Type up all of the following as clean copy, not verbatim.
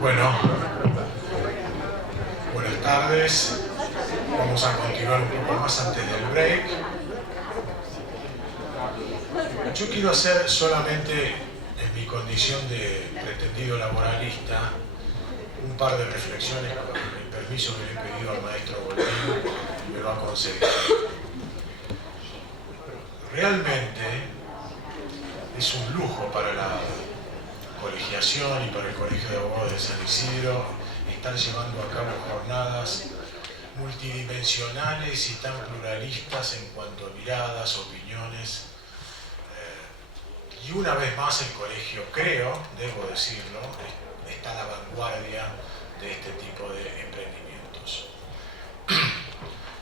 Bueno, buenas tardes. Vamos a continuar un poco más antes del break. Yo quiero hacer solamente, en mi condición de pretendido laboralista, un par de reflexiones con el permiso que le he pedido al maestro Goldín, y me lo ha concedido. Realmente es un lujo para la colegiación y para el Colegio de Abogados de San Isidro estar llevando a cabo jornadas multidimensionales y tan pluralistas en cuanto a miradas, opiniones. Y una vez más el colegio, creo, debo decirlo, está a la vanguardia de este tipo de emprendimientos.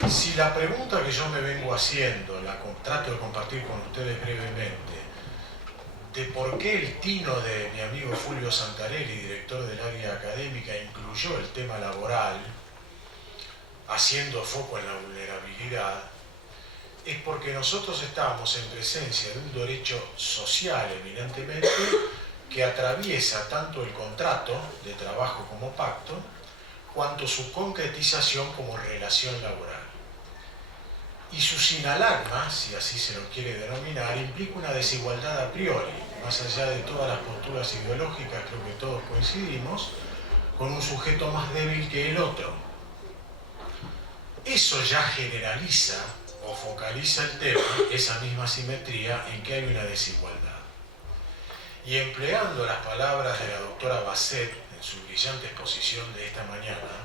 Si la pregunta que yo me vengo haciendo, trato de compartir con ustedes brevemente, de por qué el tino de mi amigo Fulvio Santarelli, director del área académica, incluyó el tema laboral, haciendo foco en la vulnerabilidad, es porque nosotros estamos en presencia de un derecho social eminentemente que atraviesa tanto el contrato de trabajo como pacto, cuanto su concretización como relación laboral. Y su sinalagma, si así se lo quiere denominar, implica una desigualdad a priori, más allá de todas las posturas ideológicas, creo que todos coincidimos, con un sujeto más débil que el otro. Eso ya generaliza o focaliza el tema, esa misma simetría, en que hay una desigualdad. Y empleando las palabras de la doctora Basset en su brillante exposición de esta mañana,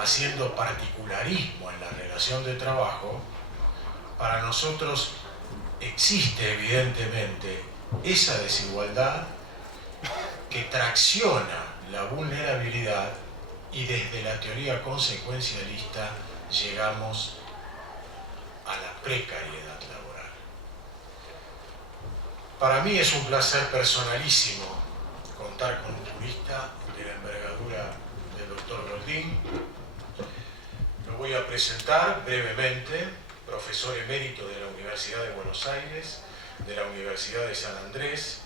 haciendo particularismo en la relación de trabajo, para nosotros existe evidentemente esa desigualdad que tracciona la vulnerabilidad y desde la teoría consecuencialista llegamos a la precariedad laboral. Para mí es un placer personalísimo contar con un jurista de la envergadura del doctor Goldín. Lo voy a presentar brevemente, profesor emérito de la Universidad de Buenos Aires, de la Universidad de San Andrés,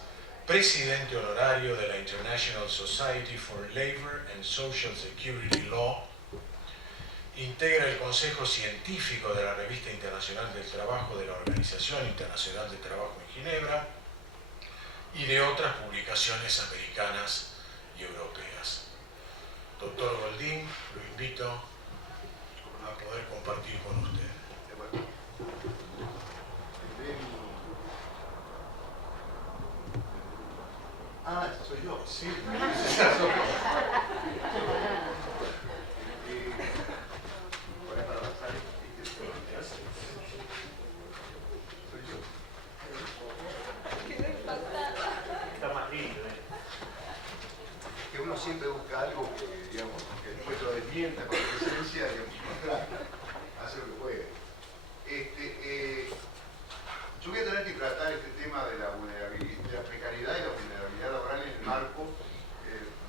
presidente honorario de la International Society for Labor and Social Security Law, integra el Consejo Científico de la Revista Internacional del Trabajo de la Organización Internacional del Trabajo en Ginebra y de otras publicaciones americanas y europeas. Doctor Goldín, lo invito a poder compartir con usted. Ah, soy yo. Sí. Que uno siempre busca algo que, digamos, que después lo desmienta con la presencia, digamos, hace lo que puede. Yo voy a tener que tratar este tema de la vulnerabilidad, de la precariedad y la vulnerabilidad laboral en el marco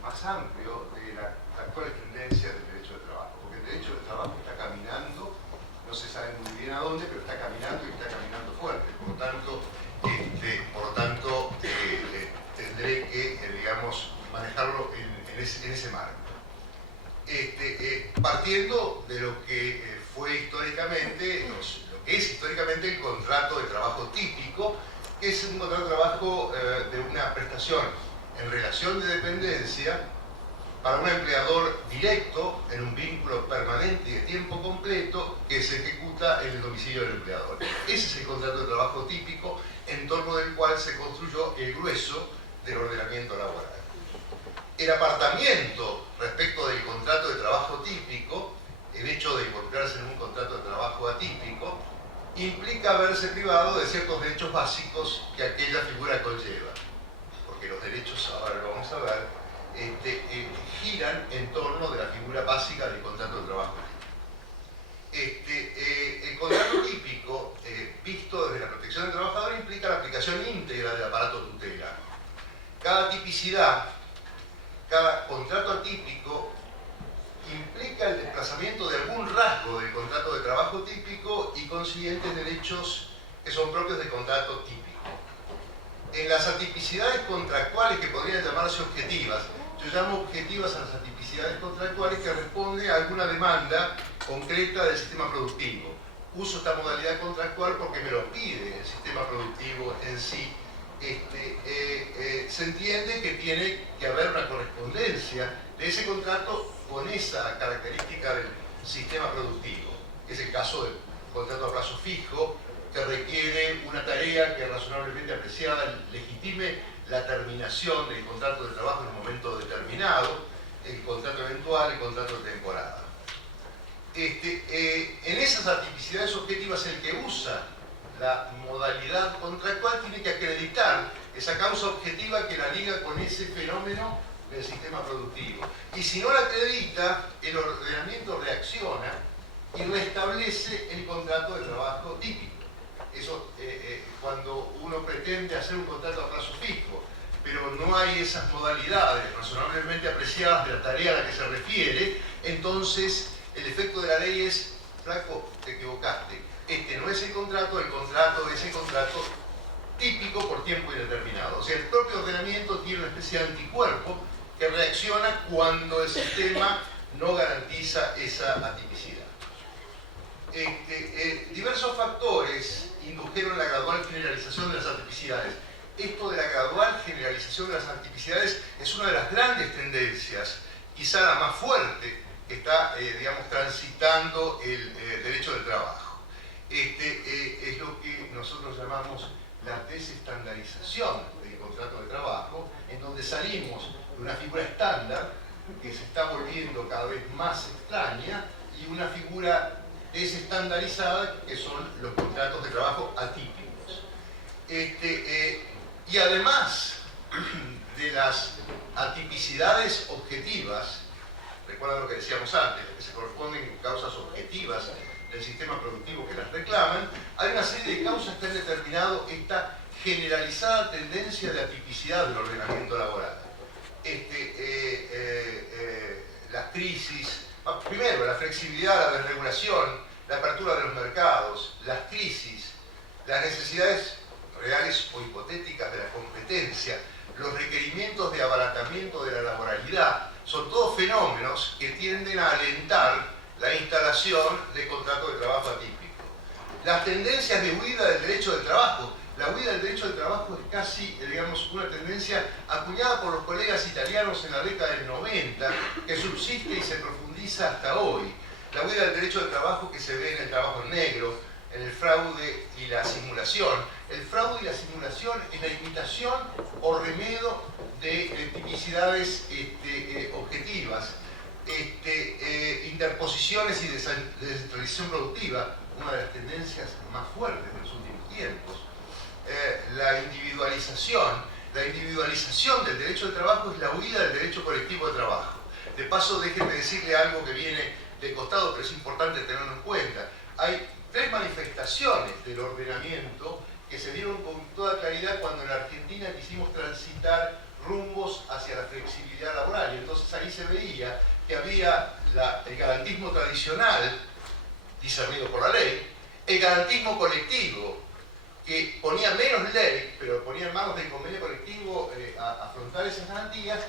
más amplio de las actuales tendencias del derecho de trabajo. Porque el derecho de trabajo está caminando, no se sabe muy bien a dónde, pero está caminando y está caminando fuerte. Por lo tanto, tendré que, digamos, manejarlo en ese marco. Partiendo de lo que fue históricamente, lo que es históricamente el contrato de trabajo típico, que es un contrato de trabajo de una prestación en relación de dependencia para un empleador directo en un vínculo permanente y de tiempo completo que se ejecuta en el domicilio del empleador. Ese es el contrato de trabajo típico en torno del cual se construyó el grueso del ordenamiento laboral. El apartamiento respecto del contrato de trabajo típico, el hecho de involucrarse en un contrato de trabajo atípico, implica haberse privado de ciertos derechos básicos que aquella figura conlleva. Porque los derechos, ahora lo vamos a ver, giran en torno de la figura básica del contrato de trabajo típico. El contrato típico, visto desde la protección del trabajador, implica la aplicación íntegra del aparato tutela. Cada tipicidad, cada contrato atípico implica el desplazamiento de algún rasgo del contrato de trabajo típico y consiguientes derechos que son propios del contrato típico. En las atipicidades contractuales que podrían llamarse objetivas, yo llamo objetivas a las atipicidades contractuales que responden a alguna demanda concreta del sistema productivo. Uso esta modalidad contractual porque me lo pide el sistema productivo en sí. Se entiende que tiene que haber una correspondencia de ese contrato con esa característica del sistema productivo. Es el caso del contrato a plazo fijo, que requiere una tarea que razonablemente apreciada legitime la terminación del contrato de trabajo en un momento determinado, el contrato eventual, el contrato de temporada. En esas atipicidades objetivas, el que usa la modalidad contractual tiene que acreditar esa causa objetiva que la liga con ese fenómeno del sistema productivo. Y si no la acredita, el ordenamiento reacciona y restablece el contrato de trabajo típico. Eso cuando uno pretende hacer un contrato a plazo fijo, pero no hay esas modalidades razonablemente apreciadas de la tarea a la que se refiere, entonces el efecto de la ley es: flaco, te equivocaste. Este no es el contrato es el contrato típico por tiempo indeterminado. O sea, el propio ordenamiento tiene una especie de anticuerpo que reacciona cuando el sistema no garantiza esa atipicidad. Diversos factores indujeron la gradual generalización de las atipicidades. Esto de la gradual generalización de las atipicidades es una de las grandes tendencias, quizá la más fuerte, que está, digamos, transitando el derecho del trabajo. Es lo que nosotros llamamos la desestandarización del contrato de trabajo, en donde salimos de una figura estándar que se está volviendo cada vez más extraña y una figura desestandarizada que son los contratos de trabajo atípicos. Y además de las atipicidades objetivas, recuerda lo que decíamos antes, que se corresponden con causas objetivas del sistema productivo que las reclaman, hay una serie de causas que han determinado esta generalizada tendencia de atipicidad del ordenamiento laboral. Las crisis, primero la flexibilidad, la desregulación, la apertura de los mercados, las crisis, las necesidades reales o hipotéticas de la competencia, los requerimientos de abaratamiento de la laboralidad, son todos fenómenos que tienden a alentar la instalación de contratos de trabajo atípico. Las tendencias de huida del derecho del trabajo. La huida del derecho del trabajo es casi, digamos, una tendencia acuñada por los colegas italianos en la década del 90, que subsiste y se profundiza hasta hoy. La huida del derecho del trabajo que se ve en el trabajo negro, en el fraude y la simulación. El fraude y la simulación es la imitación o remedo de tipicidades objetivas, interposiciones y descentralización productiva, una de las tendencias más fuertes de los últimos tiempos. La individualización del derecho del trabajo es la huida del derecho colectivo de trabajo. De paso, déjenme decirle algo que viene de costado, pero es importante tenerlo en cuenta. Hay tres manifestaciones del ordenamiento que se dieron con toda claridad cuando en la Argentina quisimos transitar rumbos hacia la flexibilidad laboral. Y entonces ahí se veía que había el garantismo tradicional, discernido por la ley, el garantismo colectivo, que ponía menos ley, pero ponía en manos del convenio colectivo a afrontar esas garantías,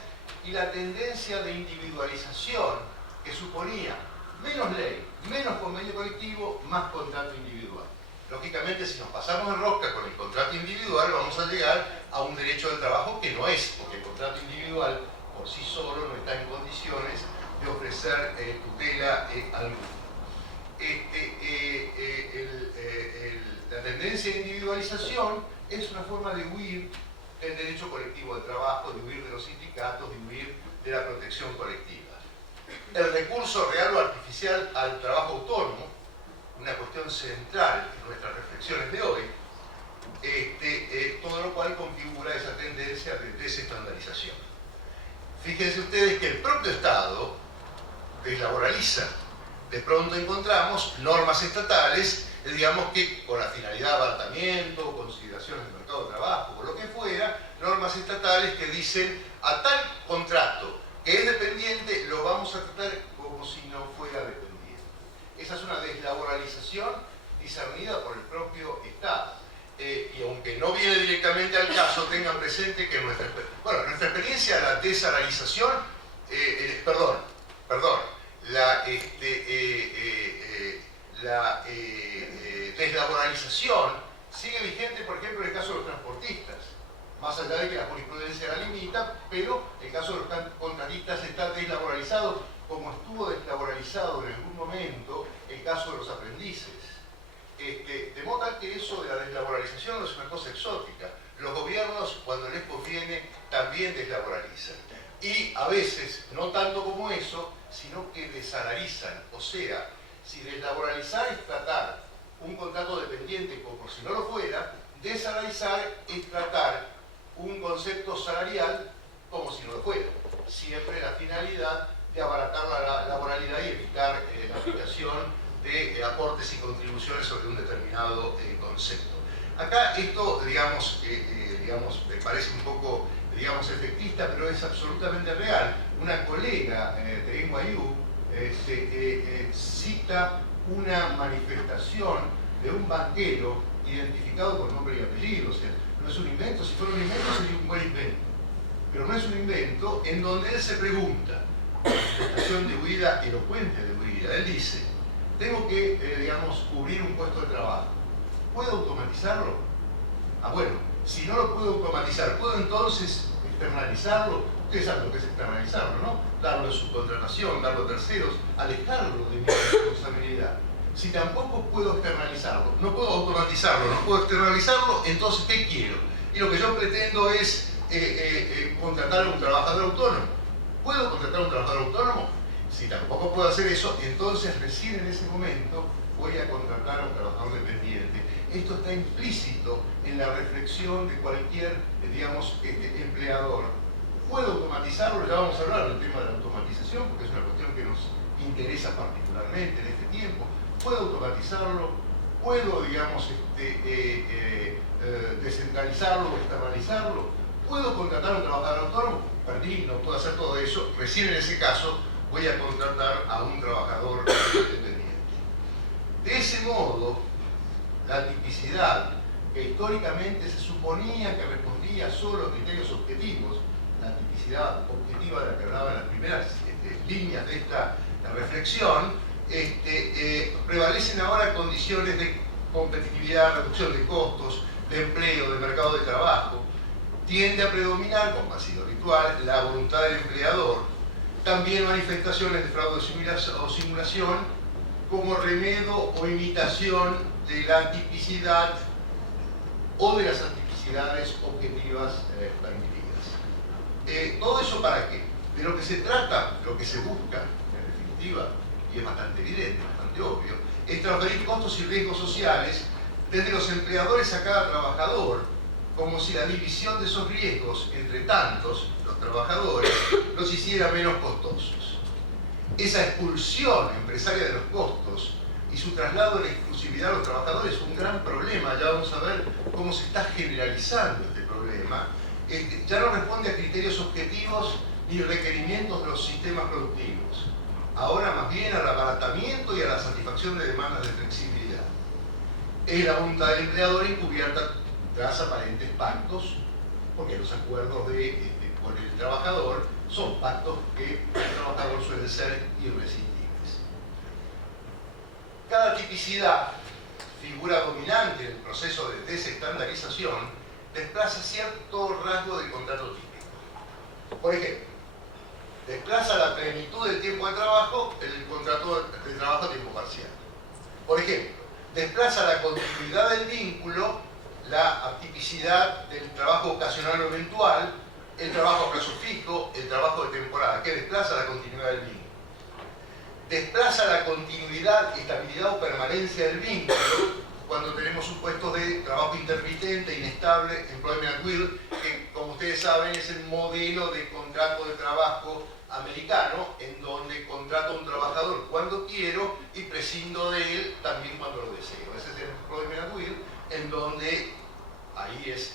y la tendencia de individualización, que suponía menos ley, menos convenio colectivo, más contrato individual. Lógicamente, si nos pasamos de rosca con el contrato individual, vamos a llegar a un derecho del trabajo que no es, porque el contrato individual por sí solo no está en condiciones de ofrecer tutela alguna. La tendencia de individualización es una forma de huir del derecho colectivo de trabajo, de huir de los sindicatos, de huir de la protección colectiva. El recurso real o artificial al trabajo autónomo, una cuestión central en nuestras reflexiones de hoy, todo lo cual configura esa tendencia de desestandarización. Fíjense ustedes que el propio Estado deslaboraliza. De pronto encontramos normas estatales, digamos que con la finalidad de abaratamiento, consideraciones del mercado de trabajo, o lo que fuera, normas estatales que dicen a tal contrato que es dependiente lo vamos a tratar como si no fuera dependiente. Esa es una deslaboralización discernida por el propio Estado. y aunque no viene directamente al caso, tengan presente que nuestra experiencia, la desalarización, la deslaboralización sigue vigente, por ejemplo, en el caso de los transportistas, más allá de que la jurisprudencia la limita, pero el caso de los contratistas está deslaboralizado, como estuvo deslaboralizado en algún momento el caso de los aprendices. De modo tal que eso de la deslaboralización no es una cosa exótica. Los gobiernos, cuando les conviene, también deslaboralizan. Y a veces, no tanto como eso, sino que desalarizan. O sea, si deslaboralizar es tratar un contrato dependiente como si no lo fuera, desalarizar es tratar un concepto salarial como si no lo fuera. Siempre la finalidad de abaratar la laboralidad y evitar la aplicación de aportes y contribuciones sobre un determinado concepto. Acá esto, digamos, me parece un poco, efectista, pero es absolutamente real. Una colega de NYU cita una manifestación de un banquero identificado por nombre y apellido. O sea, no es un invento. Si fuera un invento sería un buen invento, pero no es un invento. En donde él se pregunta, manifestación de huida, elocuente de huida, él dice: tengo que, cubrir un puesto de trabajo. ¿Puedo automatizarlo? Bueno, si no lo puedo automatizar, ¿puedo entonces externalizarlo? Ustedes saben lo que es externalizarlo, ¿no? Darlo de subcontratación, darlo a terceros, alejarlo de mi responsabilidad. Si tampoco puedo externalizarlo, no puedo automatizarlo, no puedo externalizarlo, entonces, ¿qué quiero? Y lo que yo pretendo es contratar a un trabajador autónomo. ¿Puedo contratar a un trabajador autónomo? Si tampoco puedo hacer eso, entonces recién en ese momento voy a contratar a un trabajador dependiente. Esto está implícito en la reflexión de cualquier, empleador. ¿Puedo automatizarlo? Ya vamos a hablar del tema de la automatización, porque es una cuestión que nos interesa particularmente en este tiempo. ¿Puedo automatizarlo? ¿Puedo, descentralizarlo o externalizarlo? ¿Puedo contratar a un trabajador autónomo? Perdí, no puedo hacer todo eso. Recién en ese caso voy a contratar a un trabajador dependiente. De ese modo, la tipicidad, que históricamente se suponía que respondía solo a criterios objetivos, la tipicidad objetiva de la que hablaba en las primeras líneas de esta reflexión, prevalecen ahora condiciones de competitividad, reducción de costos, de empleo, de mercado de trabajo. Tiende a predominar, como ha sido habitual, la voluntad del empleador. También manifestaciones de fraude o simulación como remedio o imitación de la tipicidad o de las antipicidades objetivas permitidas. ¿Todo eso para qué? De lo que se trata, lo que se busca, en definitiva, y es bastante evidente, bastante obvio, es transferir costos y riesgos sociales desde los empleadores a cada trabajador, como si la división de esos riesgos entre tantos, los trabajadores, los hiciera menos costosos. Esa expulsión empresaria de los costos y su traslado de la exclusividad a los trabajadores es un gran problema. Ya vamos a ver cómo se está generalizando este problema. Ya no responde a criterios objetivos ni requerimientos de los sistemas productivos. Ahora más bien al abaratamiento y a la satisfacción de demandas de flexibilidad. Es la voluntad del empleador encubierta tras aparentes pactos, porque los acuerdos con el trabajador son pactos que el trabajador suele ser irresistibles. Cada tipicidad, figura dominante en el proceso de desestandarización, desplaza cierto rasgo del contrato típico. Por ejemplo, desplaza la plenitud del tiempo de trabajo el contrato de trabajo a tiempo parcial. Por ejemplo, desplaza la continuidad del vínculo, la atipicidad del trabajo ocasional o eventual, el trabajo a plazo fijo, el trabajo de temporada, que desplaza la continuidad del vínculo. Desplaza la continuidad, estabilidad o permanencia del vínculo cuando tenemos supuestos de trabajo intermitente, inestable, employment at will, que como ustedes saben es el modelo de contrato de trabajo americano, en donde contrato a un trabajador cuando quiero y prescindo de él también cuando lo deseo. Ese es el employment at will, en donde ahí es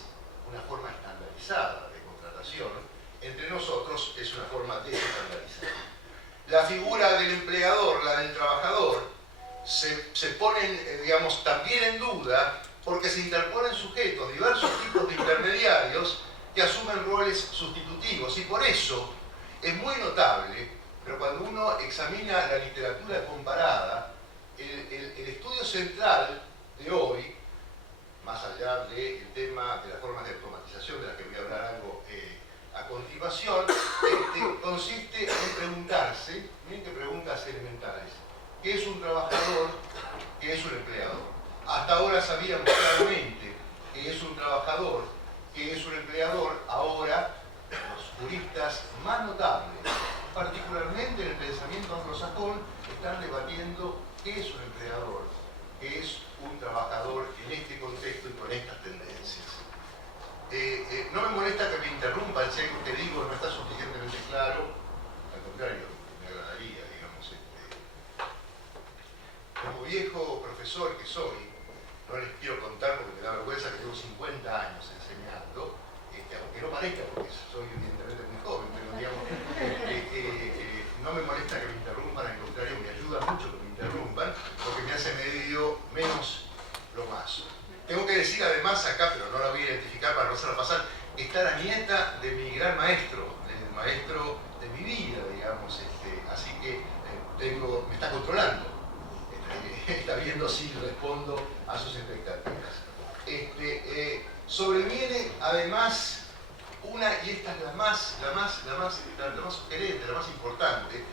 una forma estandarizada de contratación. Entre nosotros es una forma desestandarizada. La figura del empleador, la del trabajador, se ponen, también en duda porque se interponen sujetos, diversos tipos de intermediarios que asumen roles sustitutivos. Y por eso es muy notable, pero cuando uno examina la literatura comparada, el estudio central de hoy, más allá del tema de las formas de automatización, de las que voy a hablar algo a continuación, consiste en preguntarse, miren qué preguntas elementales: ¿qué es un trabajador? ¿Qué es un empleador? Hasta ahora sabíamos claramente qué es un trabajador, qué es un empleador. Ahora los juristas más notables, particularmente en el pensamiento anglosajón, están debatiendo qué es un empleador, qué es un trabajador en este contexto y con estas tendencias. No me molesta que me interrumpan si algo que digo no está suficientemente claro, al contrario, me agradaría, digamos. Como viejo profesor que soy, no les quiero contar porque me da vergüenza que tengo 50 años enseñando, aunque no parezca porque soy evidentemente muy joven, pero digamos, no me molesta que me interrumpan, al contrario, me ayuda mucho que me interrumpan, porque me hace menos lo más. Tengo que decir además acá, pero no la voy a identificar para no hacerla pasar, que está la nieta de mi gran maestro, el maestro de mi vida, digamos, así que me está controlando, está viendo si respondo a sus expectativas. Sobreviene además una, y esta es la más sugerente, la más importante,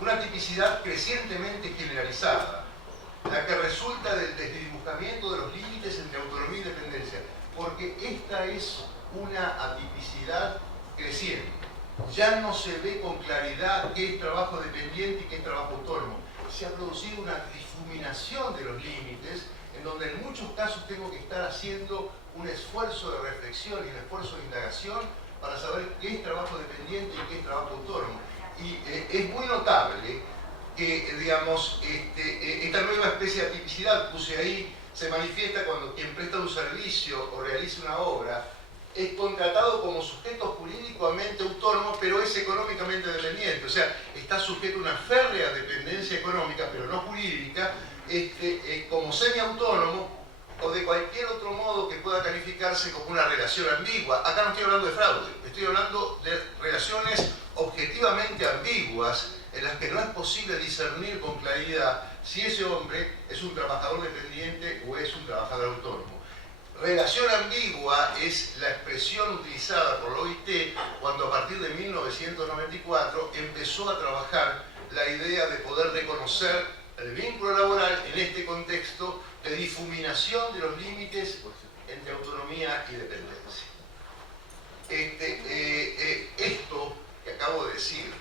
una tipicidad crecientemente generalizada, la que resulta del desdibujamiento de los límites entre autonomía y dependencia, porque esta es una atipicidad creciente. Ya no se ve con claridad qué es trabajo dependiente y qué es trabajo autónomo. Se ha producido una difuminación de los límites, en donde en muchos casos tengo que estar haciendo un esfuerzo de reflexión y un esfuerzo de indagación para saber qué es trabajo dependiente y qué es trabajo autónomo. Y es muy notable que, digamos, esta nueva especie de atipicidad, puse ahí, se manifiesta cuando quien presta un servicio o realiza una obra es contratado como sujeto jurídicamente autónomo, pero es económicamente dependiente. O sea, está sujeto a una férrea dependencia económica, pero no jurídica, como semiautónomo o de cualquier otro modo que pueda calificarse como una relación ambigua. Acá no estoy hablando de fraude, estoy hablando de relaciones objetivamente ambiguas en las que no es posible discernir con claridad si ese hombre es un trabajador dependiente o es un trabajador autónomo. Relación ambigua es la expresión utilizada por la OIT cuando a partir de 1994 empezó a trabajar la idea de poder reconocer el vínculo laboral en este contexto de difuminación de los límites entre autonomía y dependencia. Esto que acabo de decir,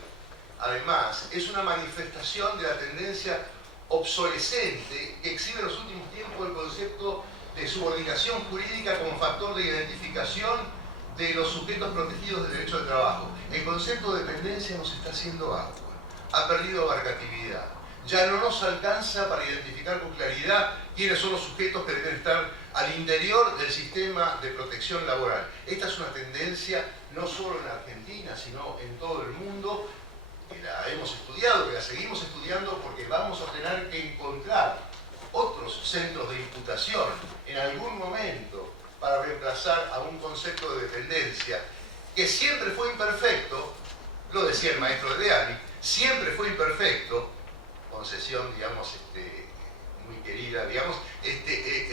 además, es una manifestación de la tendencia obsolescente que exhibe en los últimos tiempos el concepto de subordinación jurídica como factor de identificación de los sujetos protegidos del derecho al trabajo. El concepto de dependencia nos está haciendo agua, ha perdido abarcatividad. Ya no nos alcanza para identificar con claridad quiénes son los sujetos que deben estar al interior del sistema de protección laboral. Esta es una tendencia no solo en Argentina, sino en todo el mundo, que la hemos estudiado, que la seguimos estudiando porque vamos a tener que encontrar otros centros de imputación en algún momento para reemplazar a un concepto de dependencia que siempre fue imperfecto, lo decía el maestro de Leali, siempre fue imperfecto, concesión, digamos, muy querida, digamos,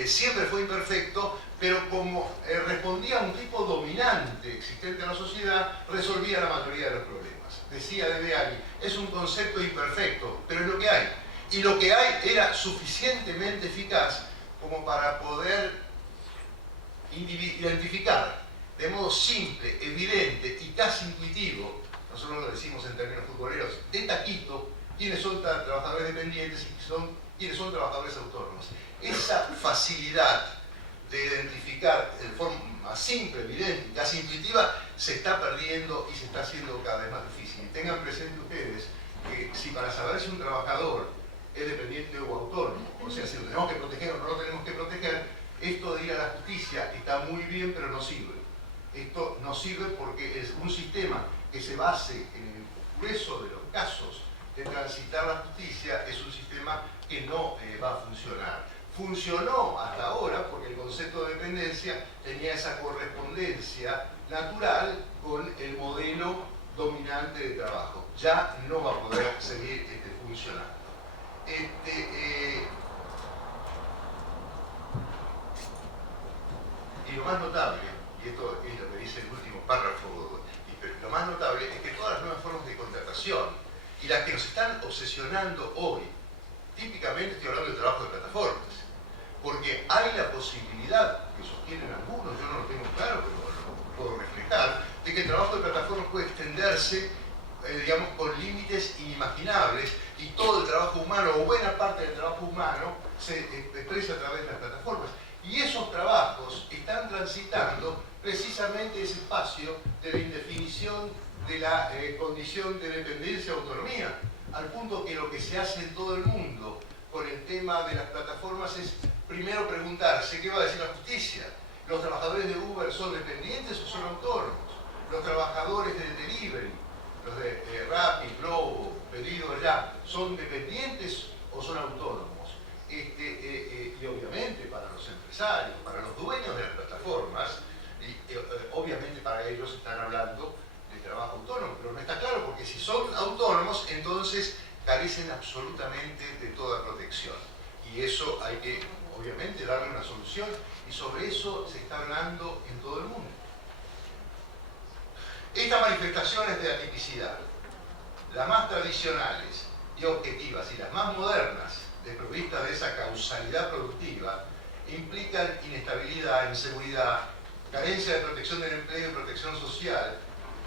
siempre fue imperfecto, pero como respondía a un tipo dominante existente en la sociedad, resolvía la mayoría de los problemas. Decía de Leali, es un concepto imperfecto, pero es lo que hay. Y lo que hay era suficientemente eficaz como para poder identificar de modo simple, evidente y casi intuitivo, nosotros lo decimos en términos futboleros, de taquito, quiénes son trabajadores dependientes y quiénes son trabajadores autónomos. Esa facilidad de identificar de forma simple, evidente y casi intuitiva se está perdiendo y se está haciendo cada vez más difícil. Y tengan presente ustedes que si para saber si un trabajador es dependiente o autónomo, o sea, si lo tenemos que proteger o no lo tenemos que proteger, esto de ir a la justicia está muy bien, pero no sirve. Esto no sirve porque es un sistema que se base en el grueso de los casos de transitar la justicia, es un sistema que no va a funcionar. funcionó hasta ahora porque el concepto de dependencia tenía esa correspondencia natural con el modelo dominante de trabajo. Ya no va a poder seguir funcionando. Y lo más notable, y esto es lo que dice el último párrafo, lo más notable es que todas las nuevas formas de contratación y las que nos están obsesionando hoy, típicamente estoy hablando de trabajo de plataformas, porque hay la posibilidad, que sostienen algunos, yo no lo tengo claro, pero lo puedo reflejar, de que el trabajo de plataformas puede extenderse, digamos, con límites inimaginables, y todo el trabajo humano, o buena parte del trabajo humano, se expresa a través de las plataformas. Y esos trabajos están transitando precisamente ese espacio de la indefinición de la condición de dependencia o autonomía, al punto que lo que se hace en todo el mundo con el tema de las plataformas es primero preguntarse qué va a decir la justicia. ¿Los trabajadores de Uber son dependientes o son autónomos? ¿Los trabajadores del delivery, los de Rappi, Globo, Pedido Ya, son dependientes o son autónomos? Y obviamente para los empresarios, para los dueños de las plataformas, obviamente para ellos están hablando de trabajo autónomo, pero no está claro porque si son autónomos entonces carecen absolutamente de toda protección, y eso hay que obviamente darle una solución, y sobre eso se está hablando en todo el mundo. Estas manifestaciones de atipicidad, las más tradicionales y objetivas y las más modernas, desprovistas de esa causalidad productiva, implican inestabilidad, inseguridad, carencia de protección del empleo y protección social,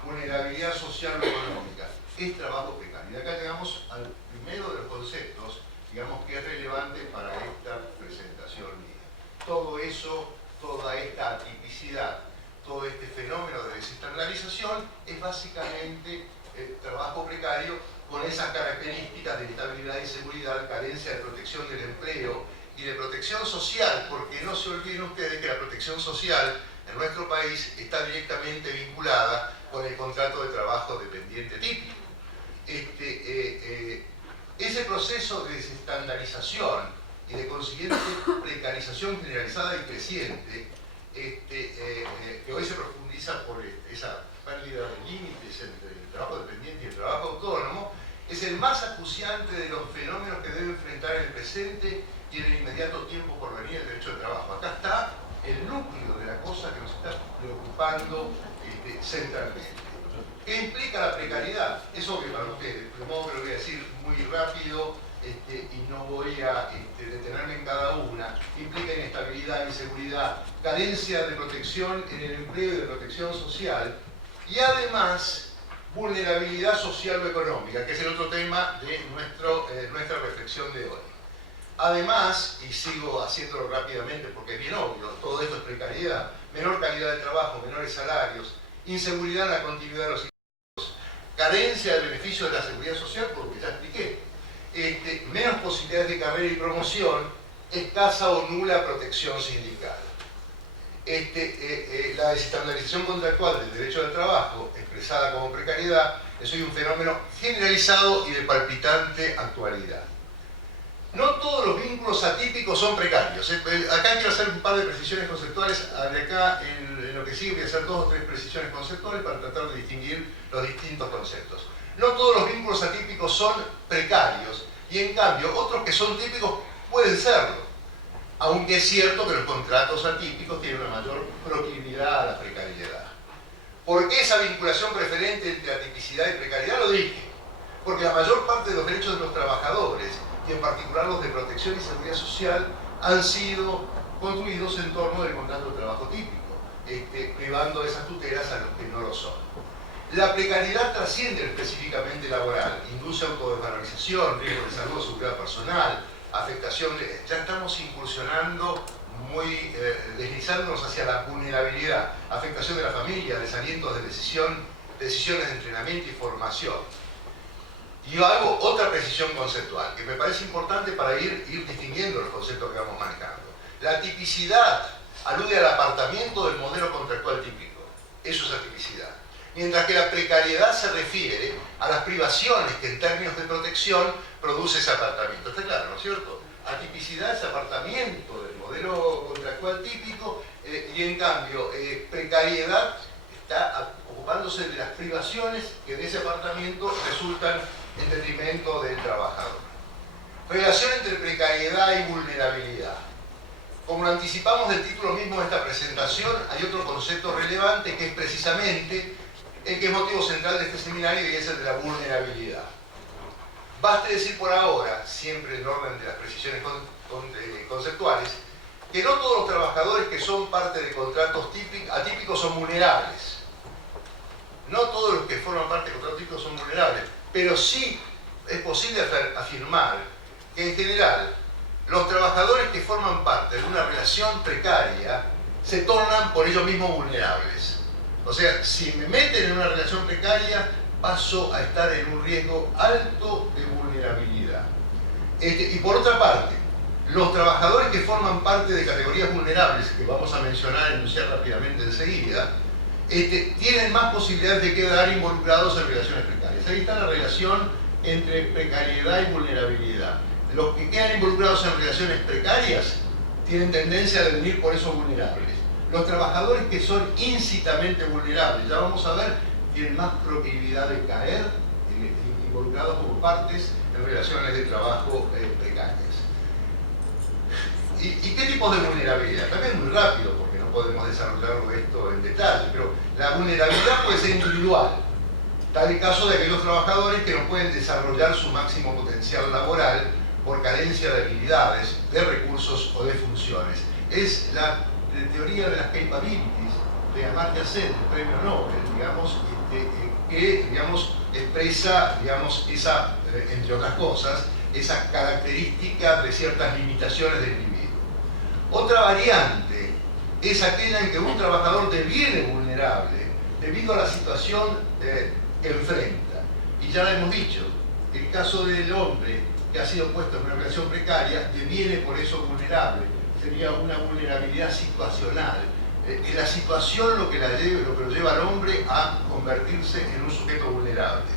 vulnerabilidad social o económica. Es trabajo precario. Y acá llegamos al primero de los conceptos, digamos, que es relevante para esta presentación mía. Todo eso, toda esta atipicidad, todo este fenómeno de desestandarización es básicamente trabajo precario con esas características de inestabilidad, inseguridad, carencia de protección del empleo y de protección social, porque no se olviden ustedes que la protección social en nuestro país está directamente vinculada con el contrato de trabajo dependiente típico. Ese proceso de desestandarización y de consiguiente precarización generalizada y creciente, que hoy se profundiza por esa pérdida de límites entre el trabajo dependiente y el trabajo autónomo, es el más acuciante de los fenómenos que debe enfrentar en el presente y en el inmediato tiempo por venir el derecho de trabajo. Acá está el núcleo de la cosa que nos está preocupando centralmente. ¿Qué implica la precariedad? Es obvio para ustedes, de modo que lo voy a decir muy rápido y no voy a detenerme en cada una. Implica inestabilidad, inseguridad, carencia de protección en el empleo y de protección social, y además vulnerabilidad social o económica, que es el otro tema de nuestra reflexión de hoy. Además, y sigo haciéndolo rápidamente porque es bien obvio, todo esto es precariedad, menor calidad de trabajo, menores salarios, inseguridad en la continuidad de los ingresos, carencia del beneficio de la seguridad social, por lo que ya expliqué, menos posibilidades de carrera y promoción, escasa o nula protección sindical. La desestandarización contractual del derecho del trabajo, expresada como precariedad, es hoy un fenómeno generalizado y de palpitante actualidad. No todos los vínculos atípicos son precarios. Acá quiero hacer un par de precisiones conceptuales. De acá, en lo que sigue, voy a hacer 2 o 3 precisiones conceptuales para tratar de distinguir los distintos conceptos. No todos los vínculos atípicos son precarios, y en cambio, otros que son típicos pueden serlo. Aunque es cierto que los contratos atípicos tienen una mayor proclividad a la precariedad. ¿Por qué esa vinculación preferente entre atipicidad y precariedad? Lo dije. Porque la mayor parte de los derechos de los trabajadores, y en particular los de protección y seguridad social, han sido construidos en torno del contrato de trabajo típico, privando de esas tutelas a los que no lo son. La precariedad trasciende específicamente laboral, induce autodesvalorización, riesgo de salud o seguridad personal, afectación ya estamos incursionando deslizándonos hacia la vulnerabilidad, afectación de la familia, desalientos de decisión, decisiones de entrenamiento y formación. Y yo hago otra precisión conceptual, que me parece importante para ir distinguiendo los conceptos que vamos manejando. La tipicidad alude al apartamiento del modelo contractual típico. Eso es atipicidad. Mientras que la precariedad se refiere a las privaciones que en términos de protección produce ese apartamiento. ¿Está claro, no es cierto? atipicidad es apartamiento del modelo contractual típico y en cambio precariedad está ocupándose de las privaciones que de ese apartamiento resultan en detrimento del trabajador. Relación entre precariedad y vulnerabilidad. Como lo anticipamos del título mismo de esta presentación, hay otro concepto relevante que es precisamente el que es motivo central de este seminario y es el de la vulnerabilidad. Baste decir por ahora, siempre en orden de las precisiones conceptuales, que no todos los trabajadores que son parte de contratos atípicos son vulnerables. No todos los que forman parte de contratos típicos son vulnerables, pero sí es posible afirmar que en general los trabajadores que forman parte de una relación precaria se tornan por ellos mismos vulnerables. O sea, si me meten en una relación precaria, paso a estar en un riesgo alto de vulnerabilidad. Y por otra parte, los trabajadores que forman parte de categorías vulnerables, que vamos a mencionar y enunciar rápidamente enseguida, tienen más posibilidades de quedar involucrados en relaciones precarias. Ahí está la relación entre precariedad y vulnerabilidad. Los que quedan involucrados en relaciones precarias tienen tendencia a devenir por eso vulnerables. Los trabajadores que son íncitamente vulnerables, ya vamos a ver, tienen más probabilidad de caer involucrados como partes en relaciones de trabajo precarias. ¿Y qué tipos de vulnerabilidad? También muy rápido, porque no podemos desarrollarlo esto en detalle, pero la vulnerabilidad puede ser individual. Tal el caso de aquellos trabajadores que no pueden desarrollar su máximo potencial laboral por carencia de habilidades, de recursos o de funciones. Es la teoría de las capabilities de Amartya Sen, el premio Nobel, digamos, que expresa esa, entre otras cosas, esa característica de ciertas limitaciones del individuo. Otra variante es aquella en que un trabajador deviene vulnerable debido a la situación que enfrenta. Y ya lo hemos dicho, el caso del hombre que ha sido puesto en una relación precaria deviene por eso vulnerable. Sería una vulnerabilidad situacional. Es la situación lo que lo lleva al hombre a convertirse en un sujeto vulnerable.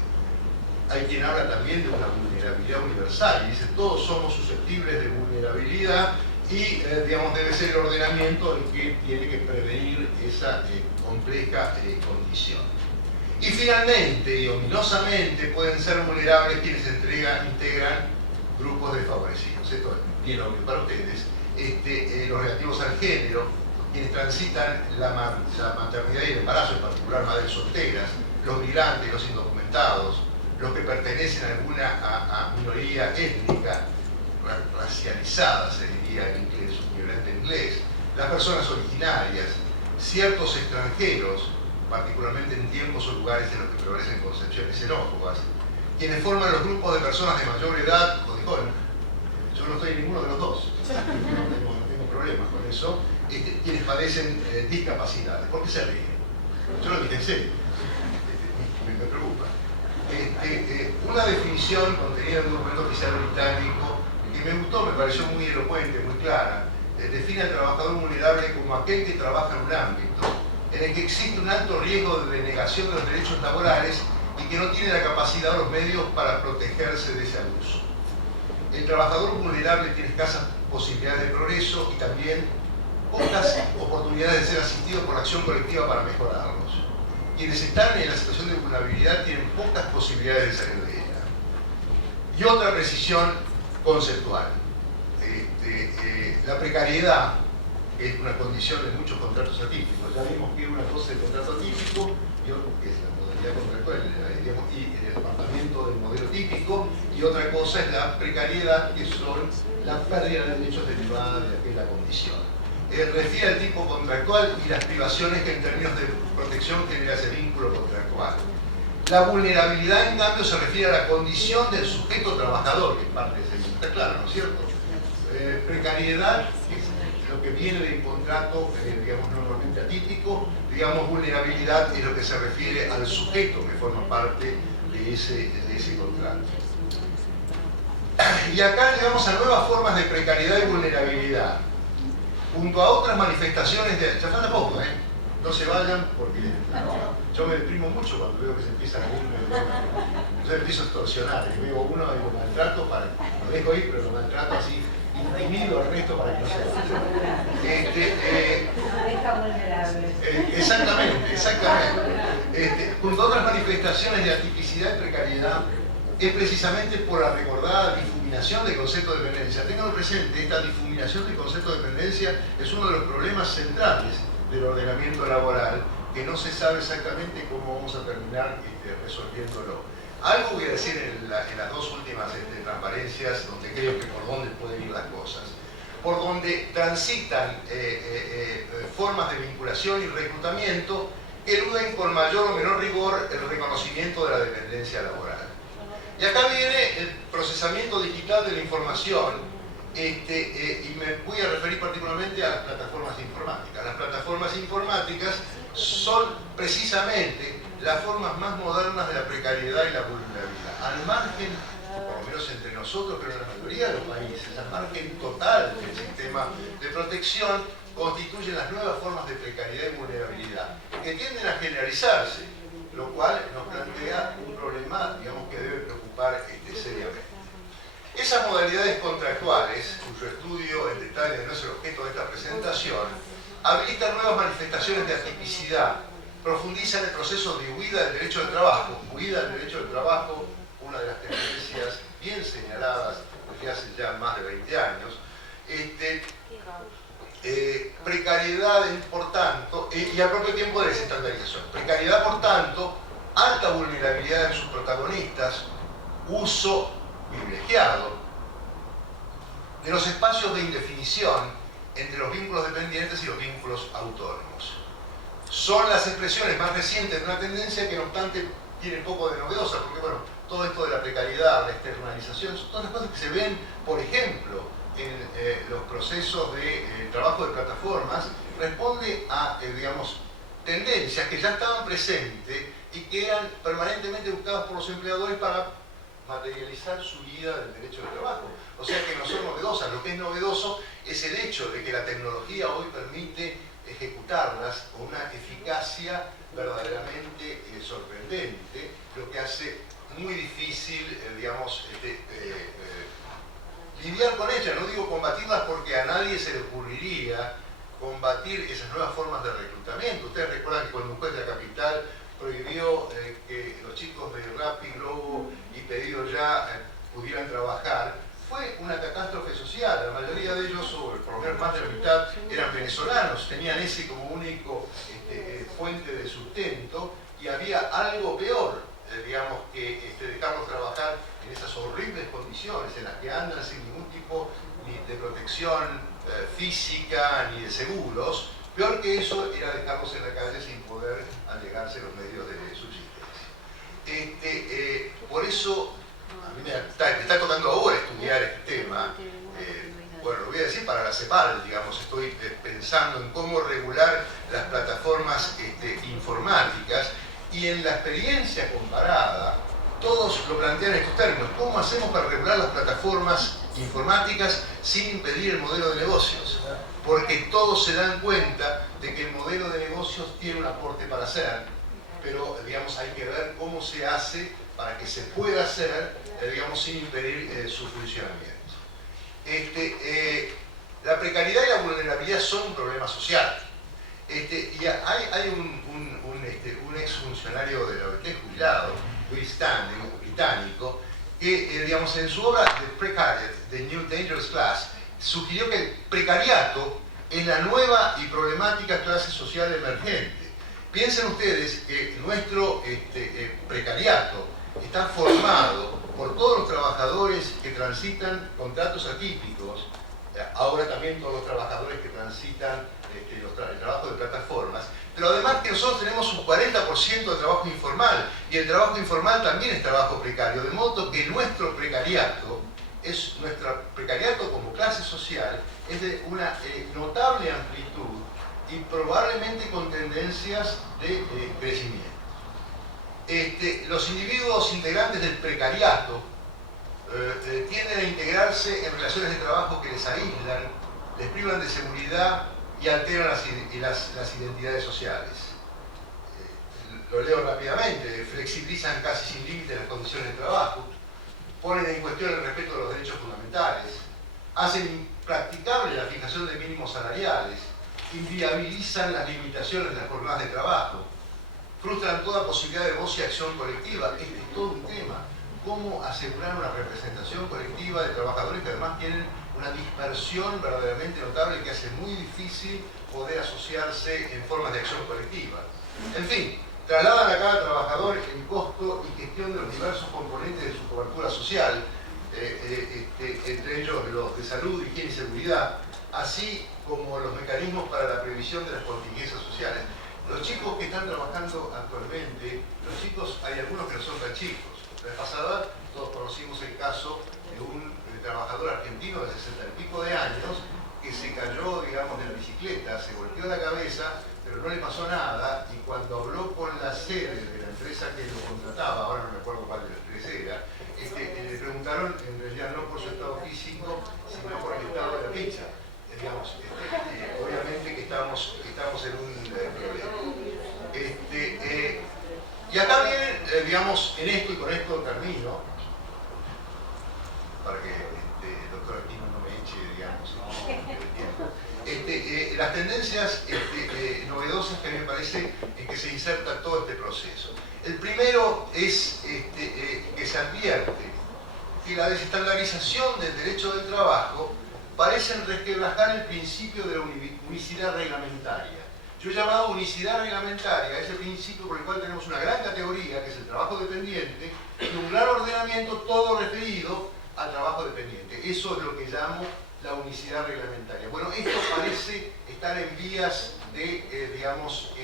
Hay quien habla también de una vulnerabilidad universal y dice todos somos susceptibles de vulnerabilidad y debe ser el ordenamiento el que tiene que prevenir esa compleja condición. Y finalmente y ominosamente pueden ser vulnerables quienes integran grupos desfavorecidos. Esto es bien obvio para ustedes. Los relativos al género, quienes transitan la maternidad y el embarazo, en particular madres solteras, los migrantes, los indocumentados, los que pertenecen a alguna minoría étnica, racializada se diría en inglés, un equivalente en inglés, las personas originarias, ciertos extranjeros, particularmente en tiempos o lugares en los que prevalecen concepciones xenófobas, quienes forman los grupos de personas de mayor edad o de jóvenes. Yo no estoy en ninguno de los dos, no tengo problemas con eso. Quienes padecen discapacidades. ¿Por qué se ríen? Yo lo dije en serio, me preocupa. Una definición contenida en un documento oficial británico que me gustó, me pareció muy elocuente, muy clara, define al trabajador vulnerable como aquel que trabaja en un ámbito en el que existe un alto riesgo de denegación de los derechos laborales y que no tiene la capacidad o los medios para protegerse de ese abuso. El trabajador vulnerable tiene escasas posibilidades de progreso y también pocas oportunidades de ser asistido por la acción colectiva para mejorarlos. Quienes están en la situación de vulnerabilidad tienen pocas posibilidades de salir de ella. Y otra precisión conceptual. La precariedad es una condición de muchos contratos atípicos. Ya vimos que una cosa es el contrato atípico y otra que es la modalidad contractual y el apartamiento del modelo típico, y otra cosa es la precariedad, que son la pérdida de derechos derivada de aquella condición. Refiere al tipo contractual y las privaciones que en términos de protección genera ese vínculo contractual. La vulnerabilidad, en cambio, se refiere a la condición del sujeto trabajador, que es parte de ese vínculo. Está claro, ¿no es cierto? Precariedad, que es lo que viene del contrato, normalmente atípico. Vulnerabilidad es lo que se refiere al sujeto que forma parte de ese contrato. Y acá llegamos a nuevas formas de precariedad y vulnerabilidad, junto a otras manifestaciones de... Ya falta poco, no se vayan porque yo me deprimo mucho cuando veo que se empiezan a ir. Yo empiezo a extorsionar, veo uno y lo maltrato, lo dejo ir, pero lo maltrato así y mido el resto para que no se Deja vulnerable. exactamente, exactamente. Junto a otras manifestaciones de atipicidad y precariedad, es precisamente por la recordada difuminación del concepto de dependencia. Tengan presente, esta difuminación del concepto de dependencia es uno de los problemas centrales del ordenamiento laboral, que no se sabe exactamente cómo vamos a terminar resolviéndolo. Algo voy a decir en las dos últimas transparencias, donde creo que por dónde pueden ir las cosas. Por donde transitan formas de vinculación y reclutamiento que eluden con mayor o menor rigor el reconocimiento de la dependencia laboral. Y acá viene el procesamiento digital de la información, y me voy a referir particularmente a las plataformas informáticas. Las plataformas informáticas son precisamente las formas más modernas de la precariedad y la vulnerabilidad. Al margen, por lo menos entre nosotros, pero en la mayoría de los países, al margen total del sistema de protección, constituyen las nuevas formas de precariedad y vulnerabilidad, que tienden a generalizarse, lo cual nos plantea un problema, digamos, que debe preocupar seriamente. Esas modalidades contractuales, cuyo estudio en detalle no es el objeto de esta presentación, habilitan nuevas manifestaciones de atipicidad, profundizan el proceso de huida del derecho al trabajo. Huida del derecho al trabajo, una de las tendencias bien señaladas desde hace ya más de 20 años. Precariedad, por tanto, y al propio tiempo de desestandarización. Precariedad, por tanto, alta vulnerabilidad en sus protagonistas, uso privilegiado de los espacios de indefinición entre los vínculos dependientes y los vínculos autónomos. Son las expresiones más recientes de una tendencia que, no obstante, tiene poco de novedosa, porque bueno, todo esto de la precariedad, la externalización, son todas las cosas que se ven, por ejemplo, en los procesos de trabajo de plataformas, responde a, digamos, tendencias que ya estaban presentes y que eran permanentemente buscadas por los empleadores para materializar su huida del derecho al trabajo. O sea que no son novedosas. Lo que es novedoso es el hecho de que la tecnología hoy permite ejecutarlas con una eficacia verdaderamente sorprendente, lo que hace muy difícil, digamos, lidiar con ellas. No digo combatirlas porque a nadie se le ocurriría combatir esas nuevas formas de reclutamiento. Ustedes recuerdan que cuando un juez de la capital prohibió que los chicos de Rappi, Globo y Pedido Ya pudieran trabajar, fue una catástrofe social. La mayoría de ellos, o por lo menos más de la mitad, eran venezolanos, tenían ese como único fuente de sustento, y había algo peor, digamos, que dejarlos trabajar en esas horribles condiciones en las que andan sin ningún tipo ni de protección física ni de seguros. Peor que eso era dejarlos en la calle sin poder allegarse los medios de subsistencia. Por eso, a mí me está tocando ahora estudiar este tema. Bueno, lo voy a decir para la CEPAL, digamos, estoy pensando en cómo regular las plataformas informáticas, y en la experiencia comparada, todos lo plantean en estos términos. ¿Cómo hacemos para regular las plataformas informáticas sin impedir el modelo de negocios? Porque todos se dan cuenta de que el modelo de negocios tiene un aporte para hacer, pero, digamos, hay que ver cómo se hace para que se pueda hacer, digamos, sin impedir su funcionamiento. La precariedad y la vulnerabilidad son un problema social. Y hay un exfuncionario de la OIT jubilado, Louis Standing, británico, que, digamos, en su obra The Precariat, The New Dangerous Class, sugirió que el precariato es la nueva y problemática clase social emergente. Piensen ustedes que nuestro precariato está formado por todos los trabajadores que transitan contratos atípicos, ahora también todos los trabajadores que transitan el trabajo de plataformas, pero además que nosotros tenemos un 40% de trabajo informal, y el trabajo informal también es trabajo precario, de modo que nuestro precariato como clase social es de una notable amplitud y probablemente con tendencias de crecimiento. Los individuos integrantes del precariato tienden a integrarse en relaciones de trabajo que les aíslan, les privan de seguridad y alteran las identidades sociales. Lo leo rápidamente: flexibilizan casi sin límite las condiciones de trabajo, ponen en cuestión el respeto de los derechos fundamentales, hacen impracticable la fijación de mínimos salariales, inviabilizan las limitaciones de las jornadas de trabajo, frustran toda posibilidad de voz y acción colectiva. Este es todo un tema. Cómo asegurar una representación colectiva de trabajadores que además tienen una dispersión verdaderamente notable que hace muy difícil poder asociarse en formas de acción colectiva. En fin, trasladan a cada trabajador el costo y gestión de los diversos componentes de su cobertura social, entre ellos los de salud, higiene y seguridad, así como los mecanismos para la previsión de las contingencias sociales. Los chicos que están trabajando actualmente, los chicos, hay algunos que no son tan chicos. La vez pasada todos conocimos el caso de un trabajador argentino de 60 y pico de años que se cayó, digamos, de la bicicleta, se golpeó la cabeza, pero no le pasó nada, y cuando habló con la sede de la empresa que lo contrataba, ahora no me acuerdo cuál de las tres era, le preguntaron, en realidad no por su estado físico, sino por el estado de la ficha. Digamos, obviamente que estamos en un problema. Y acá viene, digamos, en esto, y con esto termino, para que el doctor Aquino no me eche, digamos, el tiempo. Las tendencias novedosas que a mí me parece en que se inserta todo este proceso. El primero es que se advierte que la desestandarización del derecho del trabajo parecen resquebrajar el principio de la unicidad reglamentaria. Yo he llamado unicidad reglamentaria a ese principio por el cual tenemos una gran categoría, que es el trabajo dependiente, y un gran ordenamiento todo referido al trabajo dependiente. Eso es lo que llamo la unicidad reglamentaria. Bueno, esto parece estar en vías de, digamos,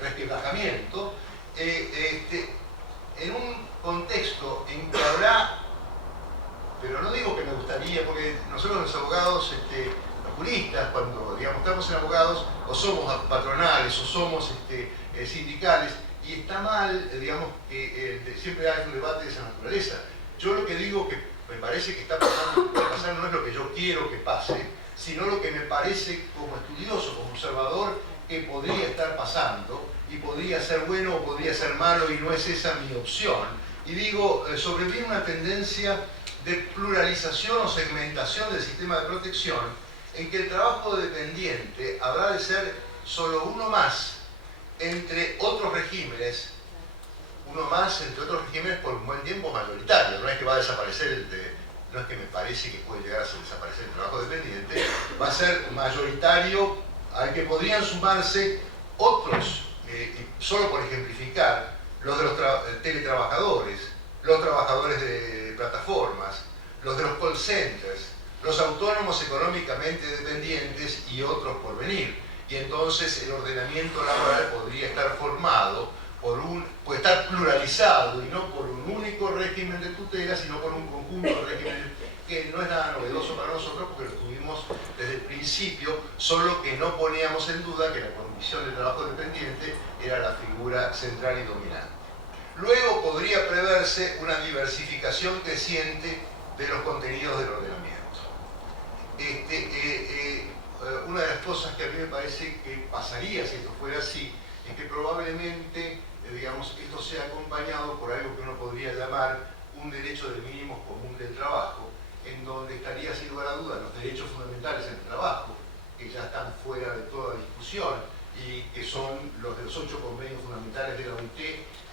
resquebrajamiento, en un contexto en que habrá, pero no digo que me gustaría, porque nosotros los abogados, los juristas, cuando digamos estamos en abogados, o somos patronales o somos sindicales, y está mal, digamos, que siempre hay un debate de esa naturaleza. Yo lo que digo que me parece que está pasando, que puede pasar, no es lo que yo quiero que pase, sino lo que me parece como estudioso, como observador, que podría estar pasando, y podría ser bueno o podría ser malo, y no es esa mi opción. Y digo, sobreviene una tendencia de pluralización o segmentación del sistema de protección, en que el trabajo dependiente habrá de ser solo uno más entre otros regímenes, por un buen tiempo mayoritario. No es que va a desaparecer no es que me parece que puede llegar a desaparecer el trabajo dependiente, va a ser mayoritario al que podrían sumarse otros, solo por ejemplificar, los de los teletrabajadores, los trabajadores de plataformas, los de los call centers, los autónomos económicamente dependientes y otros por venir. Y entonces el ordenamiento laboral podría estar formado puede estar pluralizado, y no por un único régimen de tutela, sino por un conjunto de regímenes que no es nada novedoso para nosotros, porque lo tuvimos desde el principio, solo que no poníamos en duda que la condición de trabajo dependiente era la figura central y dominante. Luego podría preverse una diversificación creciente de los contenidos del ordenamiento. Una de las cosas que a mí me parece que pasaría si esto fuera así, es que probablemente, digamos, esto sea acompañado por algo que uno podría llamar un derecho de mínimos común del trabajo, en donde estaría sin lugar a dudas los derechos fundamentales en el trabajo, que ya están fuera de toda discusión, y que son los de los 8 convenios fundamentales de la OIT,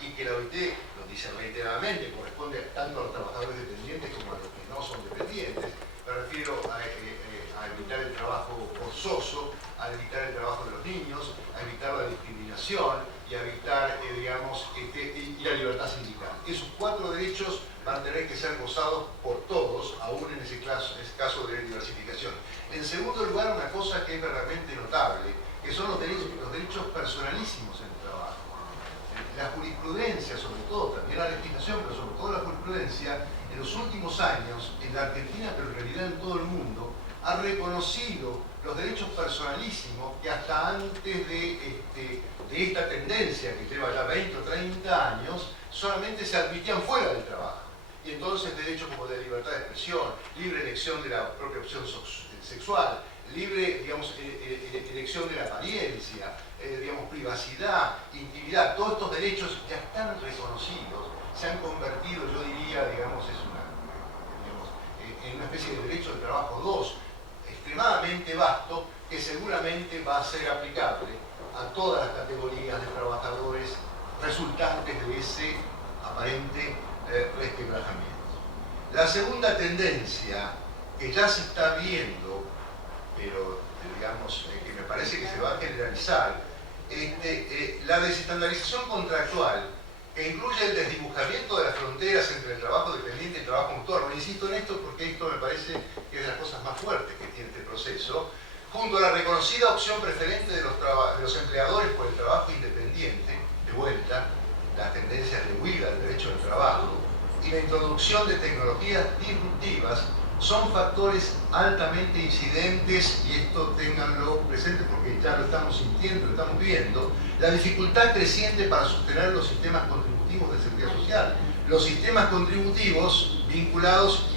y que la OIT, lo dice reiteradamente, corresponde tanto a los trabajadores dependientes como a los que no son dependientes. Me refiero a evitar el trabajo forzoso, a evitar el trabajo de los niños, a evitar la discriminación y a evitar, digamos, y la libertad sindical. Esos 4 derechos van a tener que ser gozados por todos, aún en ese caso de diversificación. En segundo lugar, una cosa que es verdaderamente notable, que son los derechos personalísimos en el trabajo. La jurisprudencia, sobre todo, también la legislación, pero sobre todo la jurisprudencia, en los últimos años, en la Argentina, pero en realidad en todo el mundo, ha reconocido los derechos personalísimos que hasta antes de esta tendencia que lleva ya 20 o 30 años, solamente se admitían fuera del trabajo. Y entonces derechos como de libertad de expresión, libre elección de la propia opción sexual, libre, digamos, elección de la apariencia, digamos, privacidad, intimidad, todos estos derechos ya están reconocidos, se han convertido, yo diría, digamos, en una especie de derecho de trabajo 2, extremadamente vasto, que seguramente va a ser aplicable a todas las categorías de trabajadores resultantes de ese aparente resquebrajamiento. La segunda tendencia que ya se está viendo, pero digamos que me parece que se va a generalizar, la desestandarización contractual, que incluye el desdibujamiento de las fronteras entre el trabajo dependiente y el trabajo autónomo. Insisto en esto porque esto me parece que es de las cosas más fuertes que tiene este proceso, junto a la reconocida opción preferente de los empleadores por el trabajo independiente, de vuelta, las tendencias de huida del derecho del trabajo, y la introducción de tecnologías disruptivas, son factores altamente incidentes, y esto ténganlo presente porque ya lo estamos sintiendo, lo estamos viendo, la dificultad creciente para sostener los sistemas contributivos de seguridad social. Los sistemas contributivos vinculados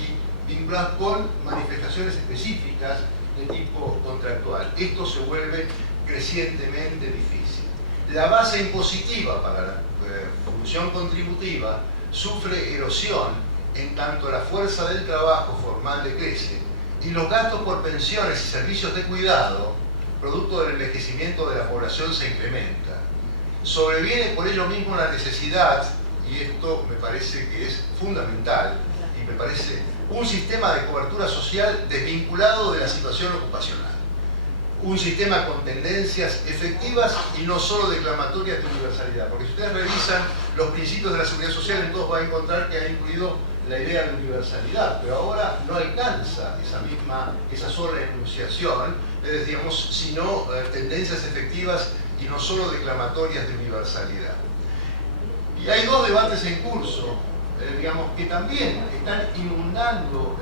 con manifestaciones específicas de tipo contractual. Esto se vuelve crecientemente difícil. La base impositiva para la función contributiva sufre erosión en tanto la fuerza del trabajo formal decrece y los gastos por pensiones y servicios de cuidado, producto del envejecimiento de la población, se incrementa. Sobreviene por ello mismo la necesidad, y esto me parece que es fundamental, y me parece un sistema de cobertura social desvinculado de la situación ocupacional. Un sistema con tendencias efectivas y no solo declamatorias de universalidad. Porque si ustedes revisan los principios de la seguridad social, entonces van a encontrar que ha incluido la idea de universalidad, pero ahora no alcanza esa sola enunciación, digamos, sino tendencias efectivas y no solo declamatorias de universalidad. Y hay dos debates en curso, digamos, que también están inundando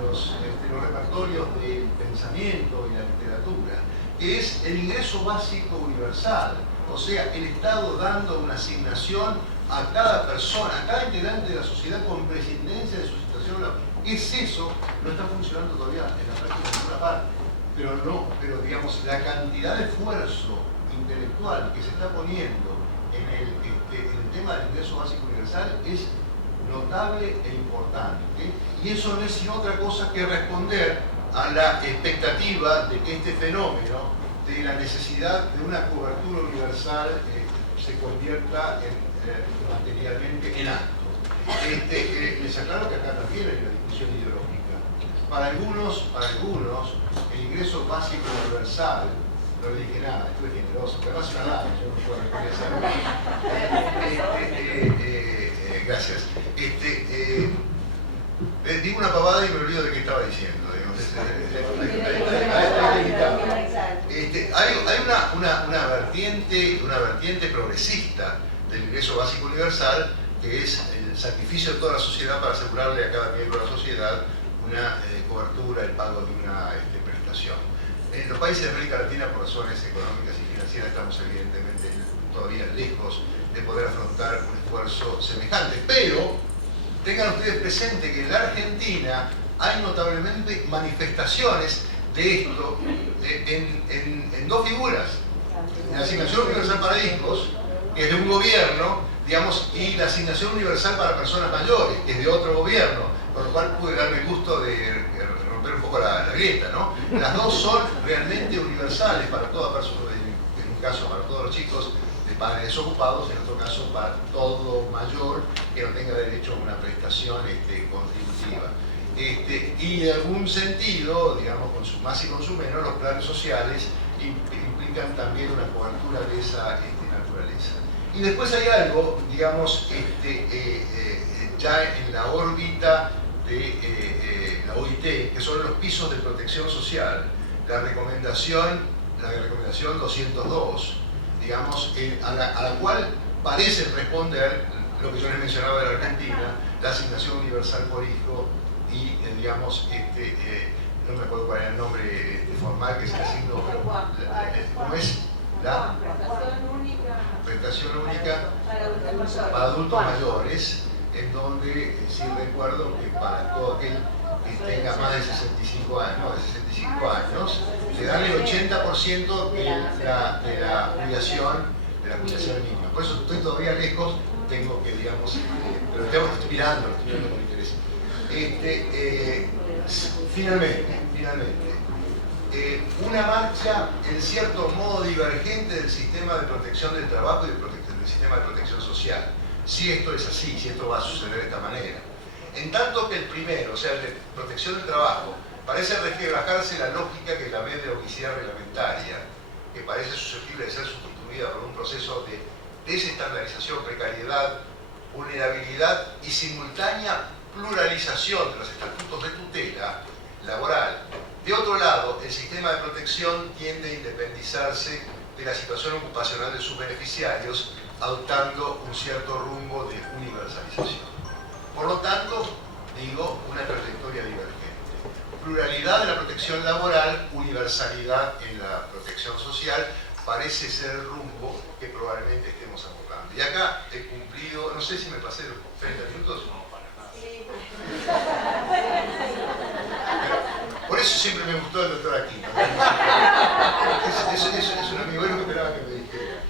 los repertorios del pensamiento y la literatura, que es el ingreso básico universal, o sea, el Estado dando una asignación a cada persona, a cada integrante de la sociedad con prescindencia de su situación. ¿Qué es eso? No está funcionando todavía en la práctica en ninguna parte, pero digamos, la cantidad de esfuerzo intelectual que se está poniendo en el tema del ingreso básico universal es notable e importante, y eso no es sino otra cosa que responder a la expectativa de que este fenómeno de la necesidad de una cobertura universal se convierta materialmente en acto. Les aclaro que acá también hay una discusión ideológica. Para algunos, el ingreso básico universal, no le dije nada, estuve generoso, pero no hace nada, yo no puedo reconocer. Gracias. Digo una pavada y me olvido de qué estaba diciendo. Hay una vertiente progresista del ingreso básico universal, que es el sacrificio de toda la sociedad para asegurarle a cada miembro de la sociedad una cobertura, el pago de una prestación. En los países de América Latina, por razones económicas y financieras, estamos evidentemente todavía lejos de poder afrontar un esfuerzo semejante, pero tengan ustedes presente que en la Argentina hay notablemente manifestaciones de esto en dos figuras: la asignación universal para hijos, que es de un gobierno, digamos, y la asignación universal para personas mayores, que es de otro gobierno, con lo cual pude darme el gusto de romper un poco la grieta, ¿no? Las dos son realmente universales para toda persona, en un caso para todos los chicos de padres desocupados, en otro caso para todo mayor que no tenga derecho a una prestación contributiva. Y en algún sentido, digamos, con su más y con su menos, los planes sociales implican también una cobertura de esa naturaleza. Y después hay algo, digamos, ya en la órbita de la OIT, que son los pisos de protección social, la recomendación 202, digamos, a la cual parece responder lo que yo les mencionaba de la Argentina, la asignación universal por hijo y, digamos, no me acuerdo cuál era el nombre formal que se asignó, pero ¿cómo es? La prestación única para adultos mayores, en donde sí recuerdo que para todo aquel que tenga más de 65 años, le dan el 80% de la jubilación mínima. Por eso estoy todavía lejos, tengo que, digamos, pero estoy mirando con interés. Finalmente, una marcha en cierto modo divergente del sistema de protección del trabajo y del sistema de protección social. Si esto es así, si esto va a suceder de esta manera. En tanto que el primero, o sea, el de protección del trabajo, parece resquebrajarse la lógica que la ve de oficialidad reglamentaria, que parece susceptible de ser sustituida por un proceso de desestandarización, precariedad, vulnerabilidad y simultánea pluralización de los estatutos de tutela laboral. De otro lado, el sistema de protección tiende a independizarse de la situación ocupacional de sus beneficiarios, adoptando un cierto rumbo de universalización. Por lo tanto, digo, una trayectoria divergente. Pluralidad de la protección laboral, universalidad en la protección social, parece ser el rumbo que probablemente estemos abordando. Y acá he cumplido, no sé si me pasé los 30 minutos. Por eso siempre me gustó el doctor Aquino. Es un amigo, que esperaba que me dijera.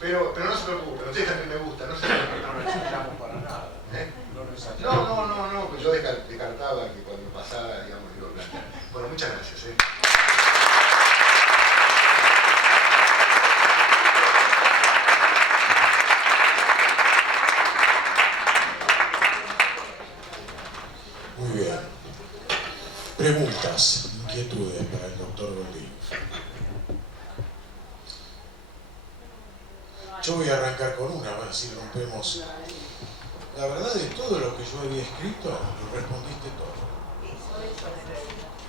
Pero no se preocupe, a usted también me gusta, no se preocupe. No necesitamos para nada. No, pues yo descartaba que cuando pasara, digamos, digo, bueno, muchas gracias. Muy bien. Preguntas, inquietudes para el doctor Goldín. Yo voy a arrancar con una, a ver si rompemos. La verdad de todo lo que yo había escrito, lo respondiste todo.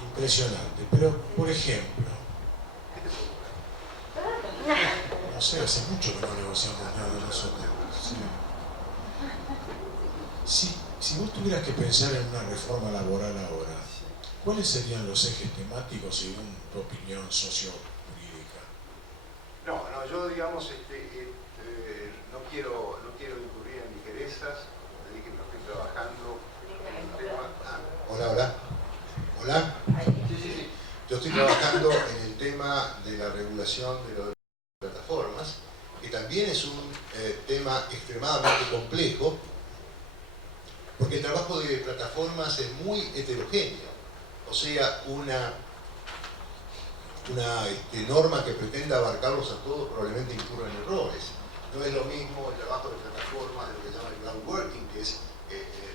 Impresionante. Pero, por ejemplo, no sé, hace mucho que no negociamos nada nosotros. Si vos tuvieras que pensar en una reforma laboral ahora, ¿cuáles serían los ejes temáticos según tu opinión socio-jurídica? No, yo digamos, no quiero incurrir en ligerezas, le dije que no estoy trabajando en un tema... Hola. Sí. Yo estoy trabajando en el tema de la regulación de las plataformas, que también es un tema extremadamente complejo, porque el trabajo de plataformas es muy heterogéneo. O sea, una norma que pretenda abarcarlos a todos probablemente incurra en errores. No es lo mismo el trabajo de plataformas de lo que llaman el cloud working, que es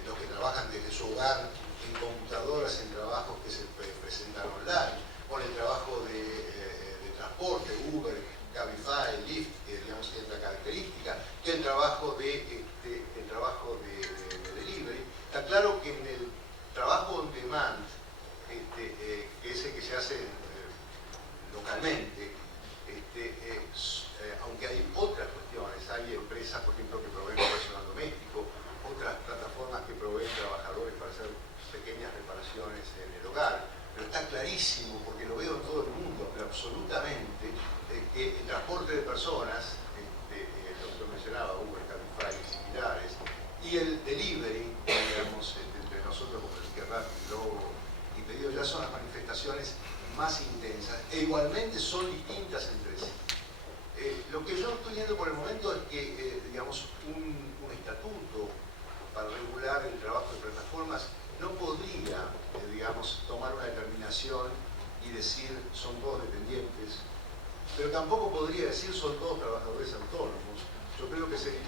los que trabajan desde su hogar en computadoras, en trabajos que se presentan online, con el trabajo de transporte, Uber, Cabify, Lyft, digamos, que es otra característica, que el trabajo de delivery. Está claro que en el trabajo on demand, que es el que se hace localmente, aunque hay otras cuestiones, hay empresas, por ejemplo, que proveen personal doméstico, otras plataformas que proveen trabajadores para hacer pequeñas reparaciones en el hogar, pero está clarísimo, porque lo veo en todo el mundo, pero absolutamente, que el transporte de personas, lo que yo mencionaba, Uber, Cabify y similares, y el delivery, digamos, entre nosotros como el que Rappi, Globo y Pedido Ya son las manifestaciones más intensas e igualmente son distintas entre sí. Lo que yo estoy viendo por el momento es que, digamos, un estatuto para regular el trabajo de plataformas no podría, digamos, tomar una determinación y decir son todos dependientes, pero tampoco podría decir son todos trabajadores autónomos. Yo creo que sería...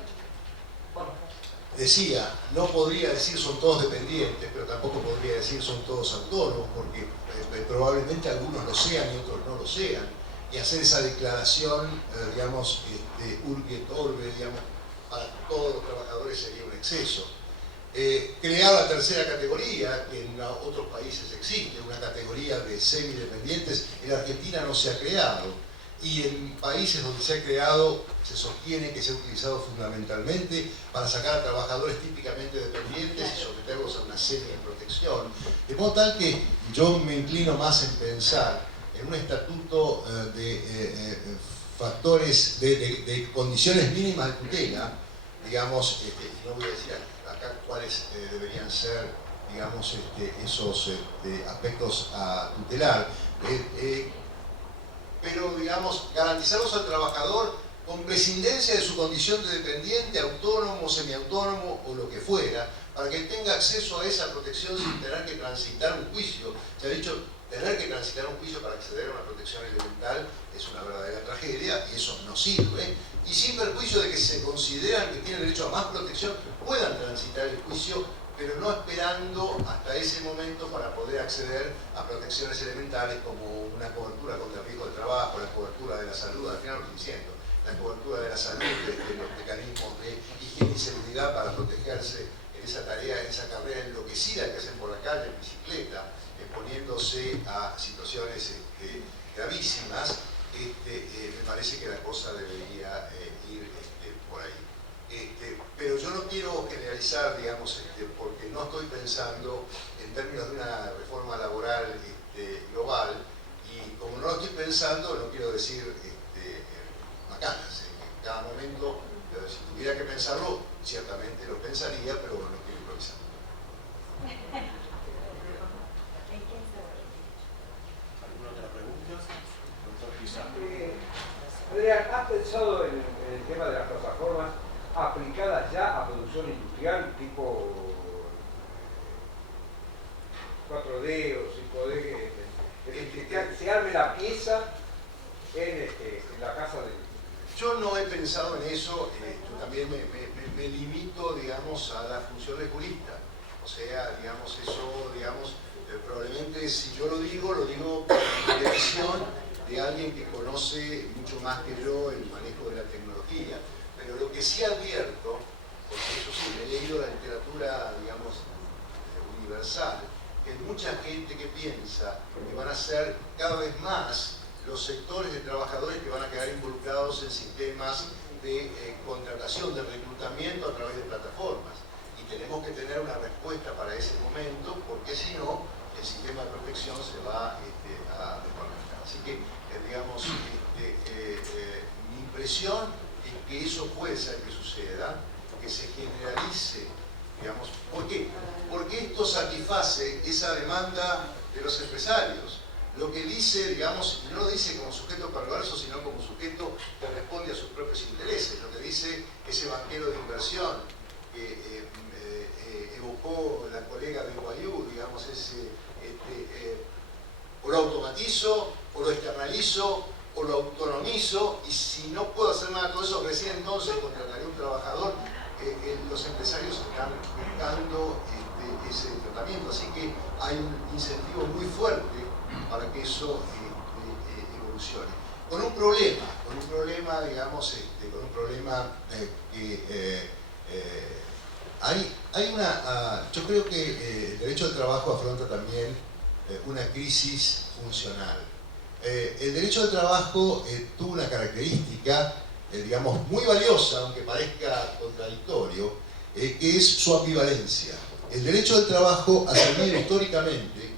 Decía, no podría decir son todos dependientes, pero tampoco podría decir son todos autónomos, porque probablemente algunos lo sean y otros no lo sean. Y hacer esa declaración, digamos, urbi et orbe, digamos, para todos los trabajadores sería un exceso. Crear la tercera categoría, que en otros países existe, una categoría de semidependientes, en la Argentina no se ha creado. Y en países donde se ha creado, se sostiene que se ha utilizado fundamentalmente para sacar a trabajadores típicamente dependientes y someterlos a una serie de protección. De modo tal que yo me inclino más en pensar en un estatuto de factores, de condiciones mínimas de tutela, digamos, no voy a decir acá cuáles deberían ser, digamos, esos aspectos a tutelar, pero, digamos, garantizarlos al trabajador con prescindencia de su condición de dependiente, autónomo autónomo, semiautónomo o lo que fuera, para que tenga acceso a esa protección sin tener que transitar un juicio. Se ha dicho, tener que transitar un juicio para acceder a una protección elemental es una verdadera tragedia y eso no sirve. Y sin perjuicio de que se consideran que tienen derecho a más protección, puedan transitar el juicio, pero no esperando hasta ese momento para poder acceder a protecciones elementales como una cobertura contra el riesgo de trabajo, la cobertura de la salud, al final lo estoy diciendo, la cobertura de la salud, los mecanismos de higiene y seguridad para protegerse en esa tarea, en esa carrera enloquecida que hacen por la calle en bicicleta, exponiéndose a situaciones gravísimas. Me parece que la cosa debería ir por ahí. Pero yo no quiero generalizar, digamos, porque no estoy pensando en términos de una reforma laboral global, y como no lo estoy pensando, no quiero decir macanas. En cada momento, si tuviera que pensarlo, ciertamente lo pensaría, pero no quiero improvisar. ¿Alguna otra pregunta? Doctor Pizarro. Adrián, ¿has pensado en el tema de las plataformas aplicadas ya a producción industrial tipo 4D o 5D? Que se arme la pieza en la casa de... Yo no he pensado en eso, yo también me limito, digamos, a la función de jurista. O sea, digamos, eso, digamos, probablemente si yo lo digo por dirección de alguien que conoce mucho más que yo el manejo de la tecnología. Pero lo que sí advierto, porque eso sí, he leído la literatura, digamos, universal, que hay mucha gente que piensa que van a ser cada vez más los sectores de trabajadores que van a quedar involucrados en sistemas de contratación, de reclutamiento a través de plataformas. Y tenemos que tener una respuesta para ese momento, porque si no, el sistema de protección se va a desconectar. Así que, digamos, mi impresión es que eso puede ser que suceda, que se generalice, digamos. ¿Por qué? Porque esto satisface esa demanda de los empresarios. Lo que dice, digamos, no lo dice como sujeto perverso, sino como sujeto que responde a sus propios intereses. Lo que dice ese banquero de inversión que evocó la colega de Guayú, digamos, o lo automatizo, o lo externalizo, o lo autonomizo, y si no puedo hacer nada con eso, recién entonces contrataré un trabajador. Los empresarios están buscando ese tratamiento, así que hay un incentivo muy fuerte para que eso evolucione. Con un problema, digamos, con un problema que hay una... yo creo que el derecho del trabajo afronta también una crisis funcional. El derecho al trabajo tuvo una característica, digamos, muy valiosa, aunque parezca contradictorio, que es su ambivalencia. El derecho al trabajo ha servido históricamente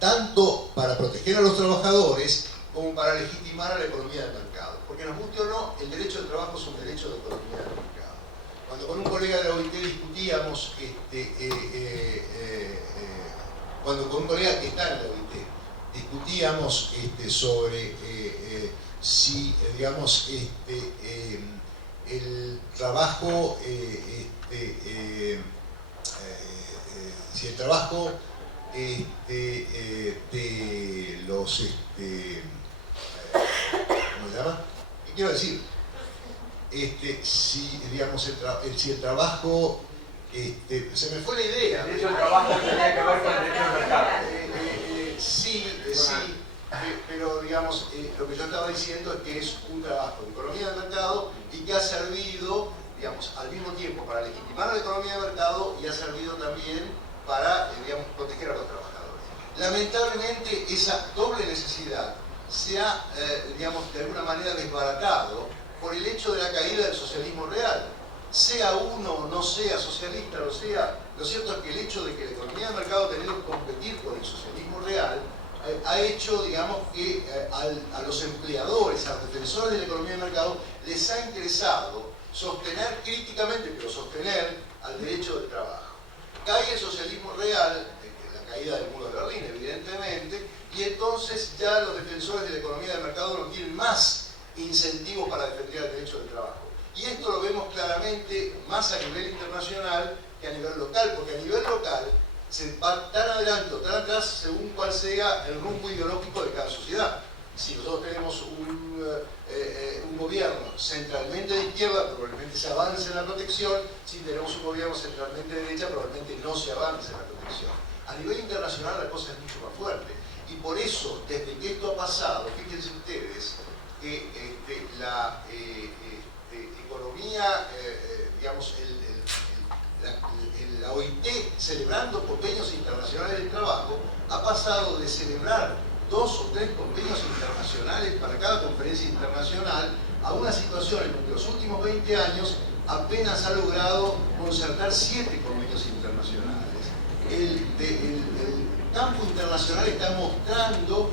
tanto para proteger a los trabajadores como para legitimar a la economía del mercado. Porque nos guste o no, el derecho al trabajo es un derecho de economía del mercado. Cuando con un colega de la OIT discutíamos, cuando con un colega que está en la OIT, discutíamos sobre si, digamos, el trabajo, si el trabajo de los, ¿cómo se llama? ¿Qué quiero decir? Si, digamos, si el trabajo, se me fue la idea. El derecho al trabajo tenía que ver con el derecho al mercado. Sí, pero digamos, lo que yo estaba diciendo es que es un trabajo de economía del mercado y que ha servido, digamos, al mismo tiempo para legitimar la economía del mercado y ha servido también para, digamos, proteger a los trabajadores. Lamentablemente, esa doble necesidad se ha, digamos, de alguna manera desbaratado por el hecho de la caída del socialismo real. Sea uno o no sea socialista, lo cierto es que el hecho de que la economía del mercado ha tenido que competir con el socialismo real ha hecho, digamos, que a los empleadores, a los defensores de la economía del mercado, les ha interesado sostener críticamente, pero sostener al derecho del trabajo. Cae el socialismo real, la caída del muro de Berlín, evidentemente, y entonces ya los defensores de la economía del mercado no tienen más incentivos para defender el derecho del trabajo. Y esto lo vemos claramente más a nivel internacional que a nivel local, porque a nivel local se va tan adelante o tan atrás según cuál sea el rumbo ideológico de cada sociedad. Si nosotros tenemos un gobierno centralmente de izquierda, probablemente se avance en la protección. Si tenemos un gobierno centralmente de derecha, probablemente no se avance en la protección. A nivel internacional la cosa es mucho más fuerte. Y por eso, desde que esto ha pasado, fíjense ustedes que la economía, digamos, la OIT celebrando convenios internacionales del trabajo, ha pasado de celebrar 2 o 3 convenios internacionales para cada conferencia internacional a una situación en donde los últimos 20 años apenas ha logrado concertar 7 convenios internacionales. El campo internacional está mostrando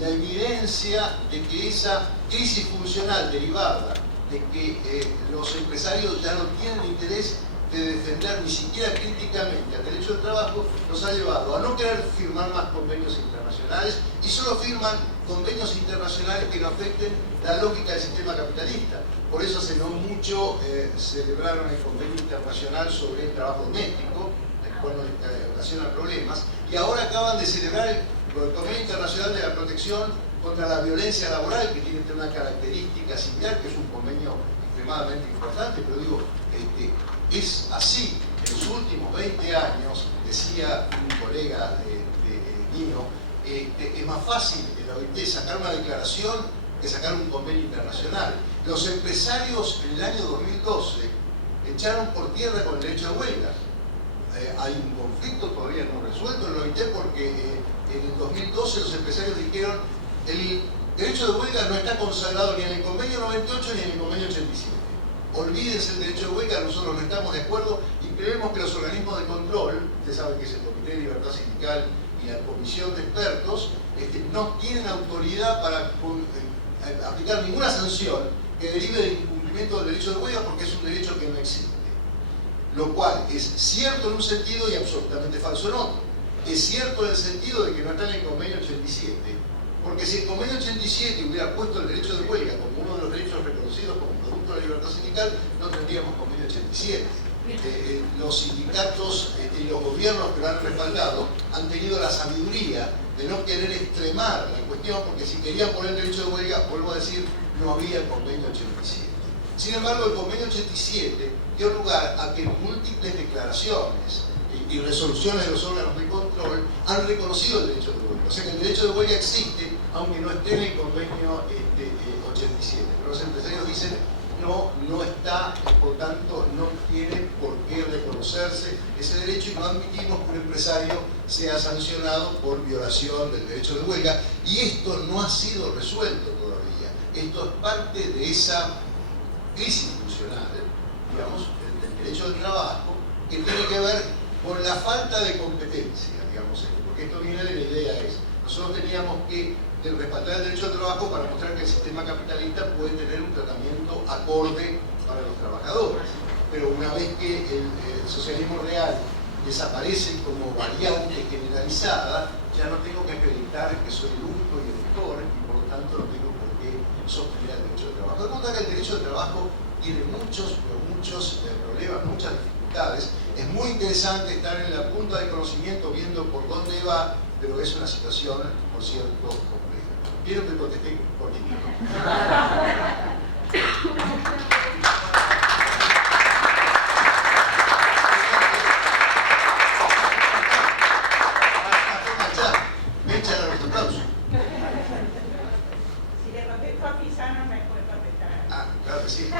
la evidencia de que esa crisis funcional derivada de que los empresarios ya no tienen interés de defender ni siquiera críticamente al derecho del trabajo, nos ha llevado a no querer firmar más convenios internacionales y solo firman convenios internacionales que no afecten la lógica del sistema capitalista. Por eso hace no mucho celebraron el convenio internacional sobre el trabajo doméstico, el cual nos ocasiona problemas, y ahora acaban de celebrar el convenio internacional de la protección contra la violencia laboral, que tiene una característica similar, que es un convenio extremadamente importante, pero digo, es así. En los últimos 20 años, decía un colega mío, es más fácil en la OIT sacar una declaración que sacar un convenio internacional. Los empresarios en el año 2012 echaron por tierra con el derecho de huelga. Hay un conflicto todavía no resuelto en la OIT porque en el 2012 los empresarios dijeron el derecho de huelga no está consagrado ni en el convenio 98 ni en el convenio 87. Olvídense el derecho de huelga, nosotros no estamos de acuerdo y creemos que los organismos de control, ustedes saben que es el Comité de Libertad Sindical y la Comisión de Expertos, no tienen autoridad para aplicar ninguna sanción que derive del incumplimiento del derecho de huelga porque es un derecho que no existe. Lo cual es cierto en un sentido y absolutamente falso en otro. Es cierto en el sentido de que no está en el convenio 87, porque si el convenio 87 hubiera puesto el derecho de huelga como uno de los derechos reconocidos como producto de la libertad sindical, no tendríamos convenio 87. Los sindicatos y los gobiernos que lo han respaldado han tenido la sabiduría de no querer extremar la cuestión, porque si querían poner el derecho de huelga, vuelvo a decir, no había convenio 87. Sin embargo, el convenio 87 dio lugar a que múltiples declaraciones y resoluciones de los órganos de control han reconocido el derecho de huelga. O sea que el derecho de huelga existe, aunque no esté en el convenio 87. Pero los empresarios dicen, no está, y por tanto no tiene por qué reconocerse ese derecho y no admitimos que un empresario sea sancionado por violación del derecho de huelga. Y esto no ha sido resuelto todavía. Esto es parte de esa crisis funcional, digamos, del derecho del trabajo, que tiene que ver con la falta de competencia, digamos, porque esto viene de la idea nosotros teníamos que respaldar el derecho al trabajo para mostrar que el sistema capitalista puede tener un tratamiento acorde para los trabajadores. Pero una vez que el socialismo real desaparece como variante generalizada, ya no tengo que acreditar que soy el único y el mejor, y por lo tanto no tengo por qué sostener el derecho al trabajo. De modo que el derecho al trabajo tiene muchos problemas, muchas dificultades. Es muy interesante estar en la punta del conocimiento viendo por dónde va, pero es una situación, por cierto, compleja. Quiero que contesté por ti. Me echan a los aplausos. Si le contesto a Pisano, me puede contestar. Ah, claro que sí.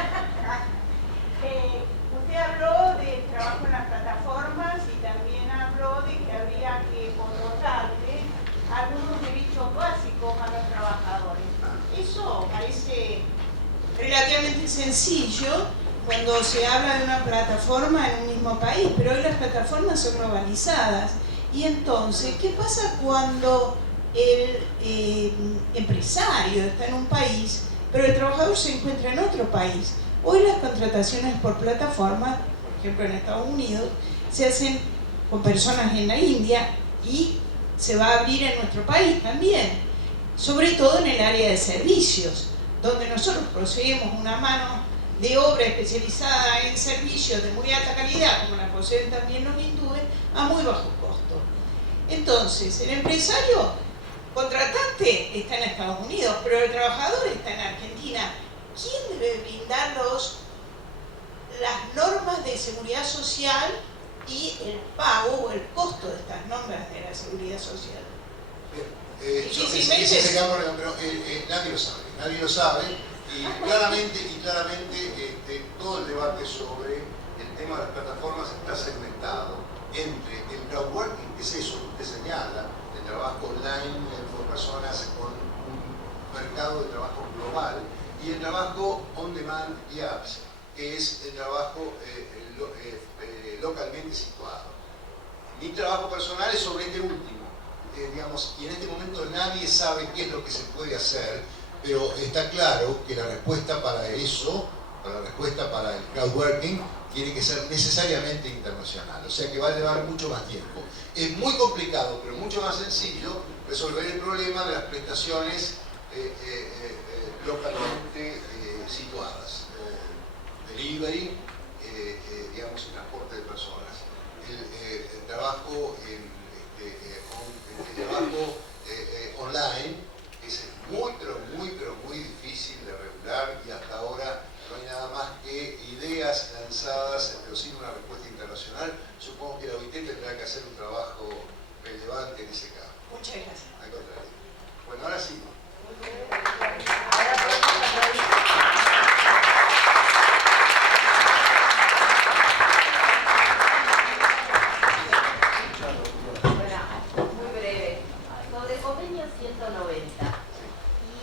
Usted habló del trabajo en las plataformas y también habló de que habría que otorgarle algunos derechos básicos a los trabajadores. Eso parece relativamente sencillo cuando se habla de una plataforma en un mismo país, pero hoy las plataformas son globalizadas. Y entonces, ¿qué pasa cuando el empresario está en un país, pero el trabajador se encuentra en otro país? Hoy las contrataciones por plataforma, por ejemplo en Estados Unidos, se hacen con personas en la India y se va a abrir en nuestro país también, sobre todo en el área de servicios, donde nosotros poseemos una mano de obra especializada en servicios de muy alta calidad, como la poseen también los hindúes, a muy bajo costo. Entonces, el empresario contratante está en Estados Unidos, pero el trabajador está en Argentina. ¿Quién debe brindar las normas de seguridad social y el pago o el costo de estas normas de la seguridad social? Ese campo, pero nadie lo sabe, y claramente todo el debate sobre el tema de las plataformas está segmentado entre el crowdworking, que es eso que usted señala, el trabajo online por personas con un mercado de trabajo global, y el trabajo on demand y apps, que es el trabajo localmente situado. Mi trabajo personal es sobre este último, digamos, y en este momento nadie sabe qué es lo que se puede hacer, pero está claro que la respuesta para eso, la respuesta para el crowdworking, tiene que ser necesariamente internacional, o sea que va a llevar mucho más tiempo. Es muy complicado, pero mucho más sencillo resolver el problema de las prestaciones localmente situadas. Delivery, digamos, y transporte de personas. El trabajo online es muy difícil de regular, y hasta ahora no hay nada más que ideas lanzadas, pero sin una respuesta internacional. Supongo que la OIT tendrá que hacer un trabajo relevante en ese campo. Muchas gracias. Al contrario. Bueno, ahora sí. Bueno, muy breve. Sobre el convenio 190 y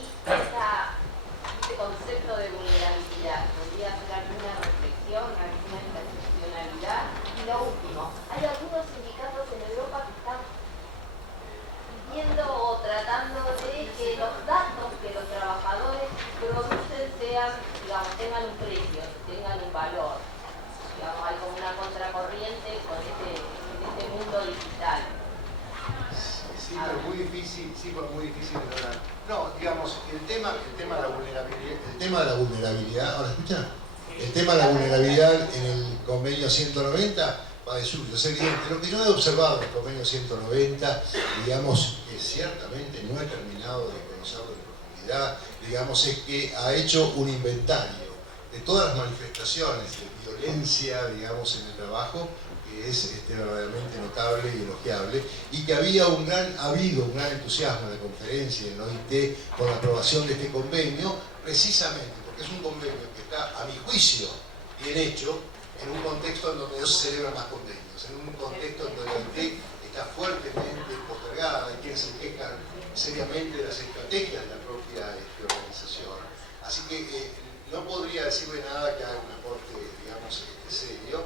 este concepto de vulnerabilidad, ¿podría hacer alguna reflexión, alguna excepcionalidad? Y lo último, hay algunos sindicatos en Europa que están pidiendo o tratando de que los datos que los trabajadores producen sean, digamos, tengan un precio, tengan un valor. Digamos, hay como una contracorriente con este mundo digital. Sí, pero muy difícil de lograr. No, digamos, el tema de la vulnerabilidad, ¿ahora escucha? El tema de la vulnerabilidad en el convenio 190 va de suyo, es evidente. Lo que yo he observado en el convenio 190, digamos, que ciertamente no he terminado de conocerlo en profundidad, digamos, es que ha hecho un inventario de todas las manifestaciones de violencia, digamos, en el trabajo, que es verdaderamente notable y elogiable, y que ha habido un gran entusiasmo en la conferencia en la OIT con la aprobación de este convenio, precisamente porque es un convenio que está, a mi juicio, bien hecho, en un contexto en donde no se celebran más convenios, en un contexto en donde la OIT está fuertemente postergada, hay quienes se quejan seriamente de las estrategias de la propia organización. Así que no podría decirle nada que haga un aporte, digamos, serio.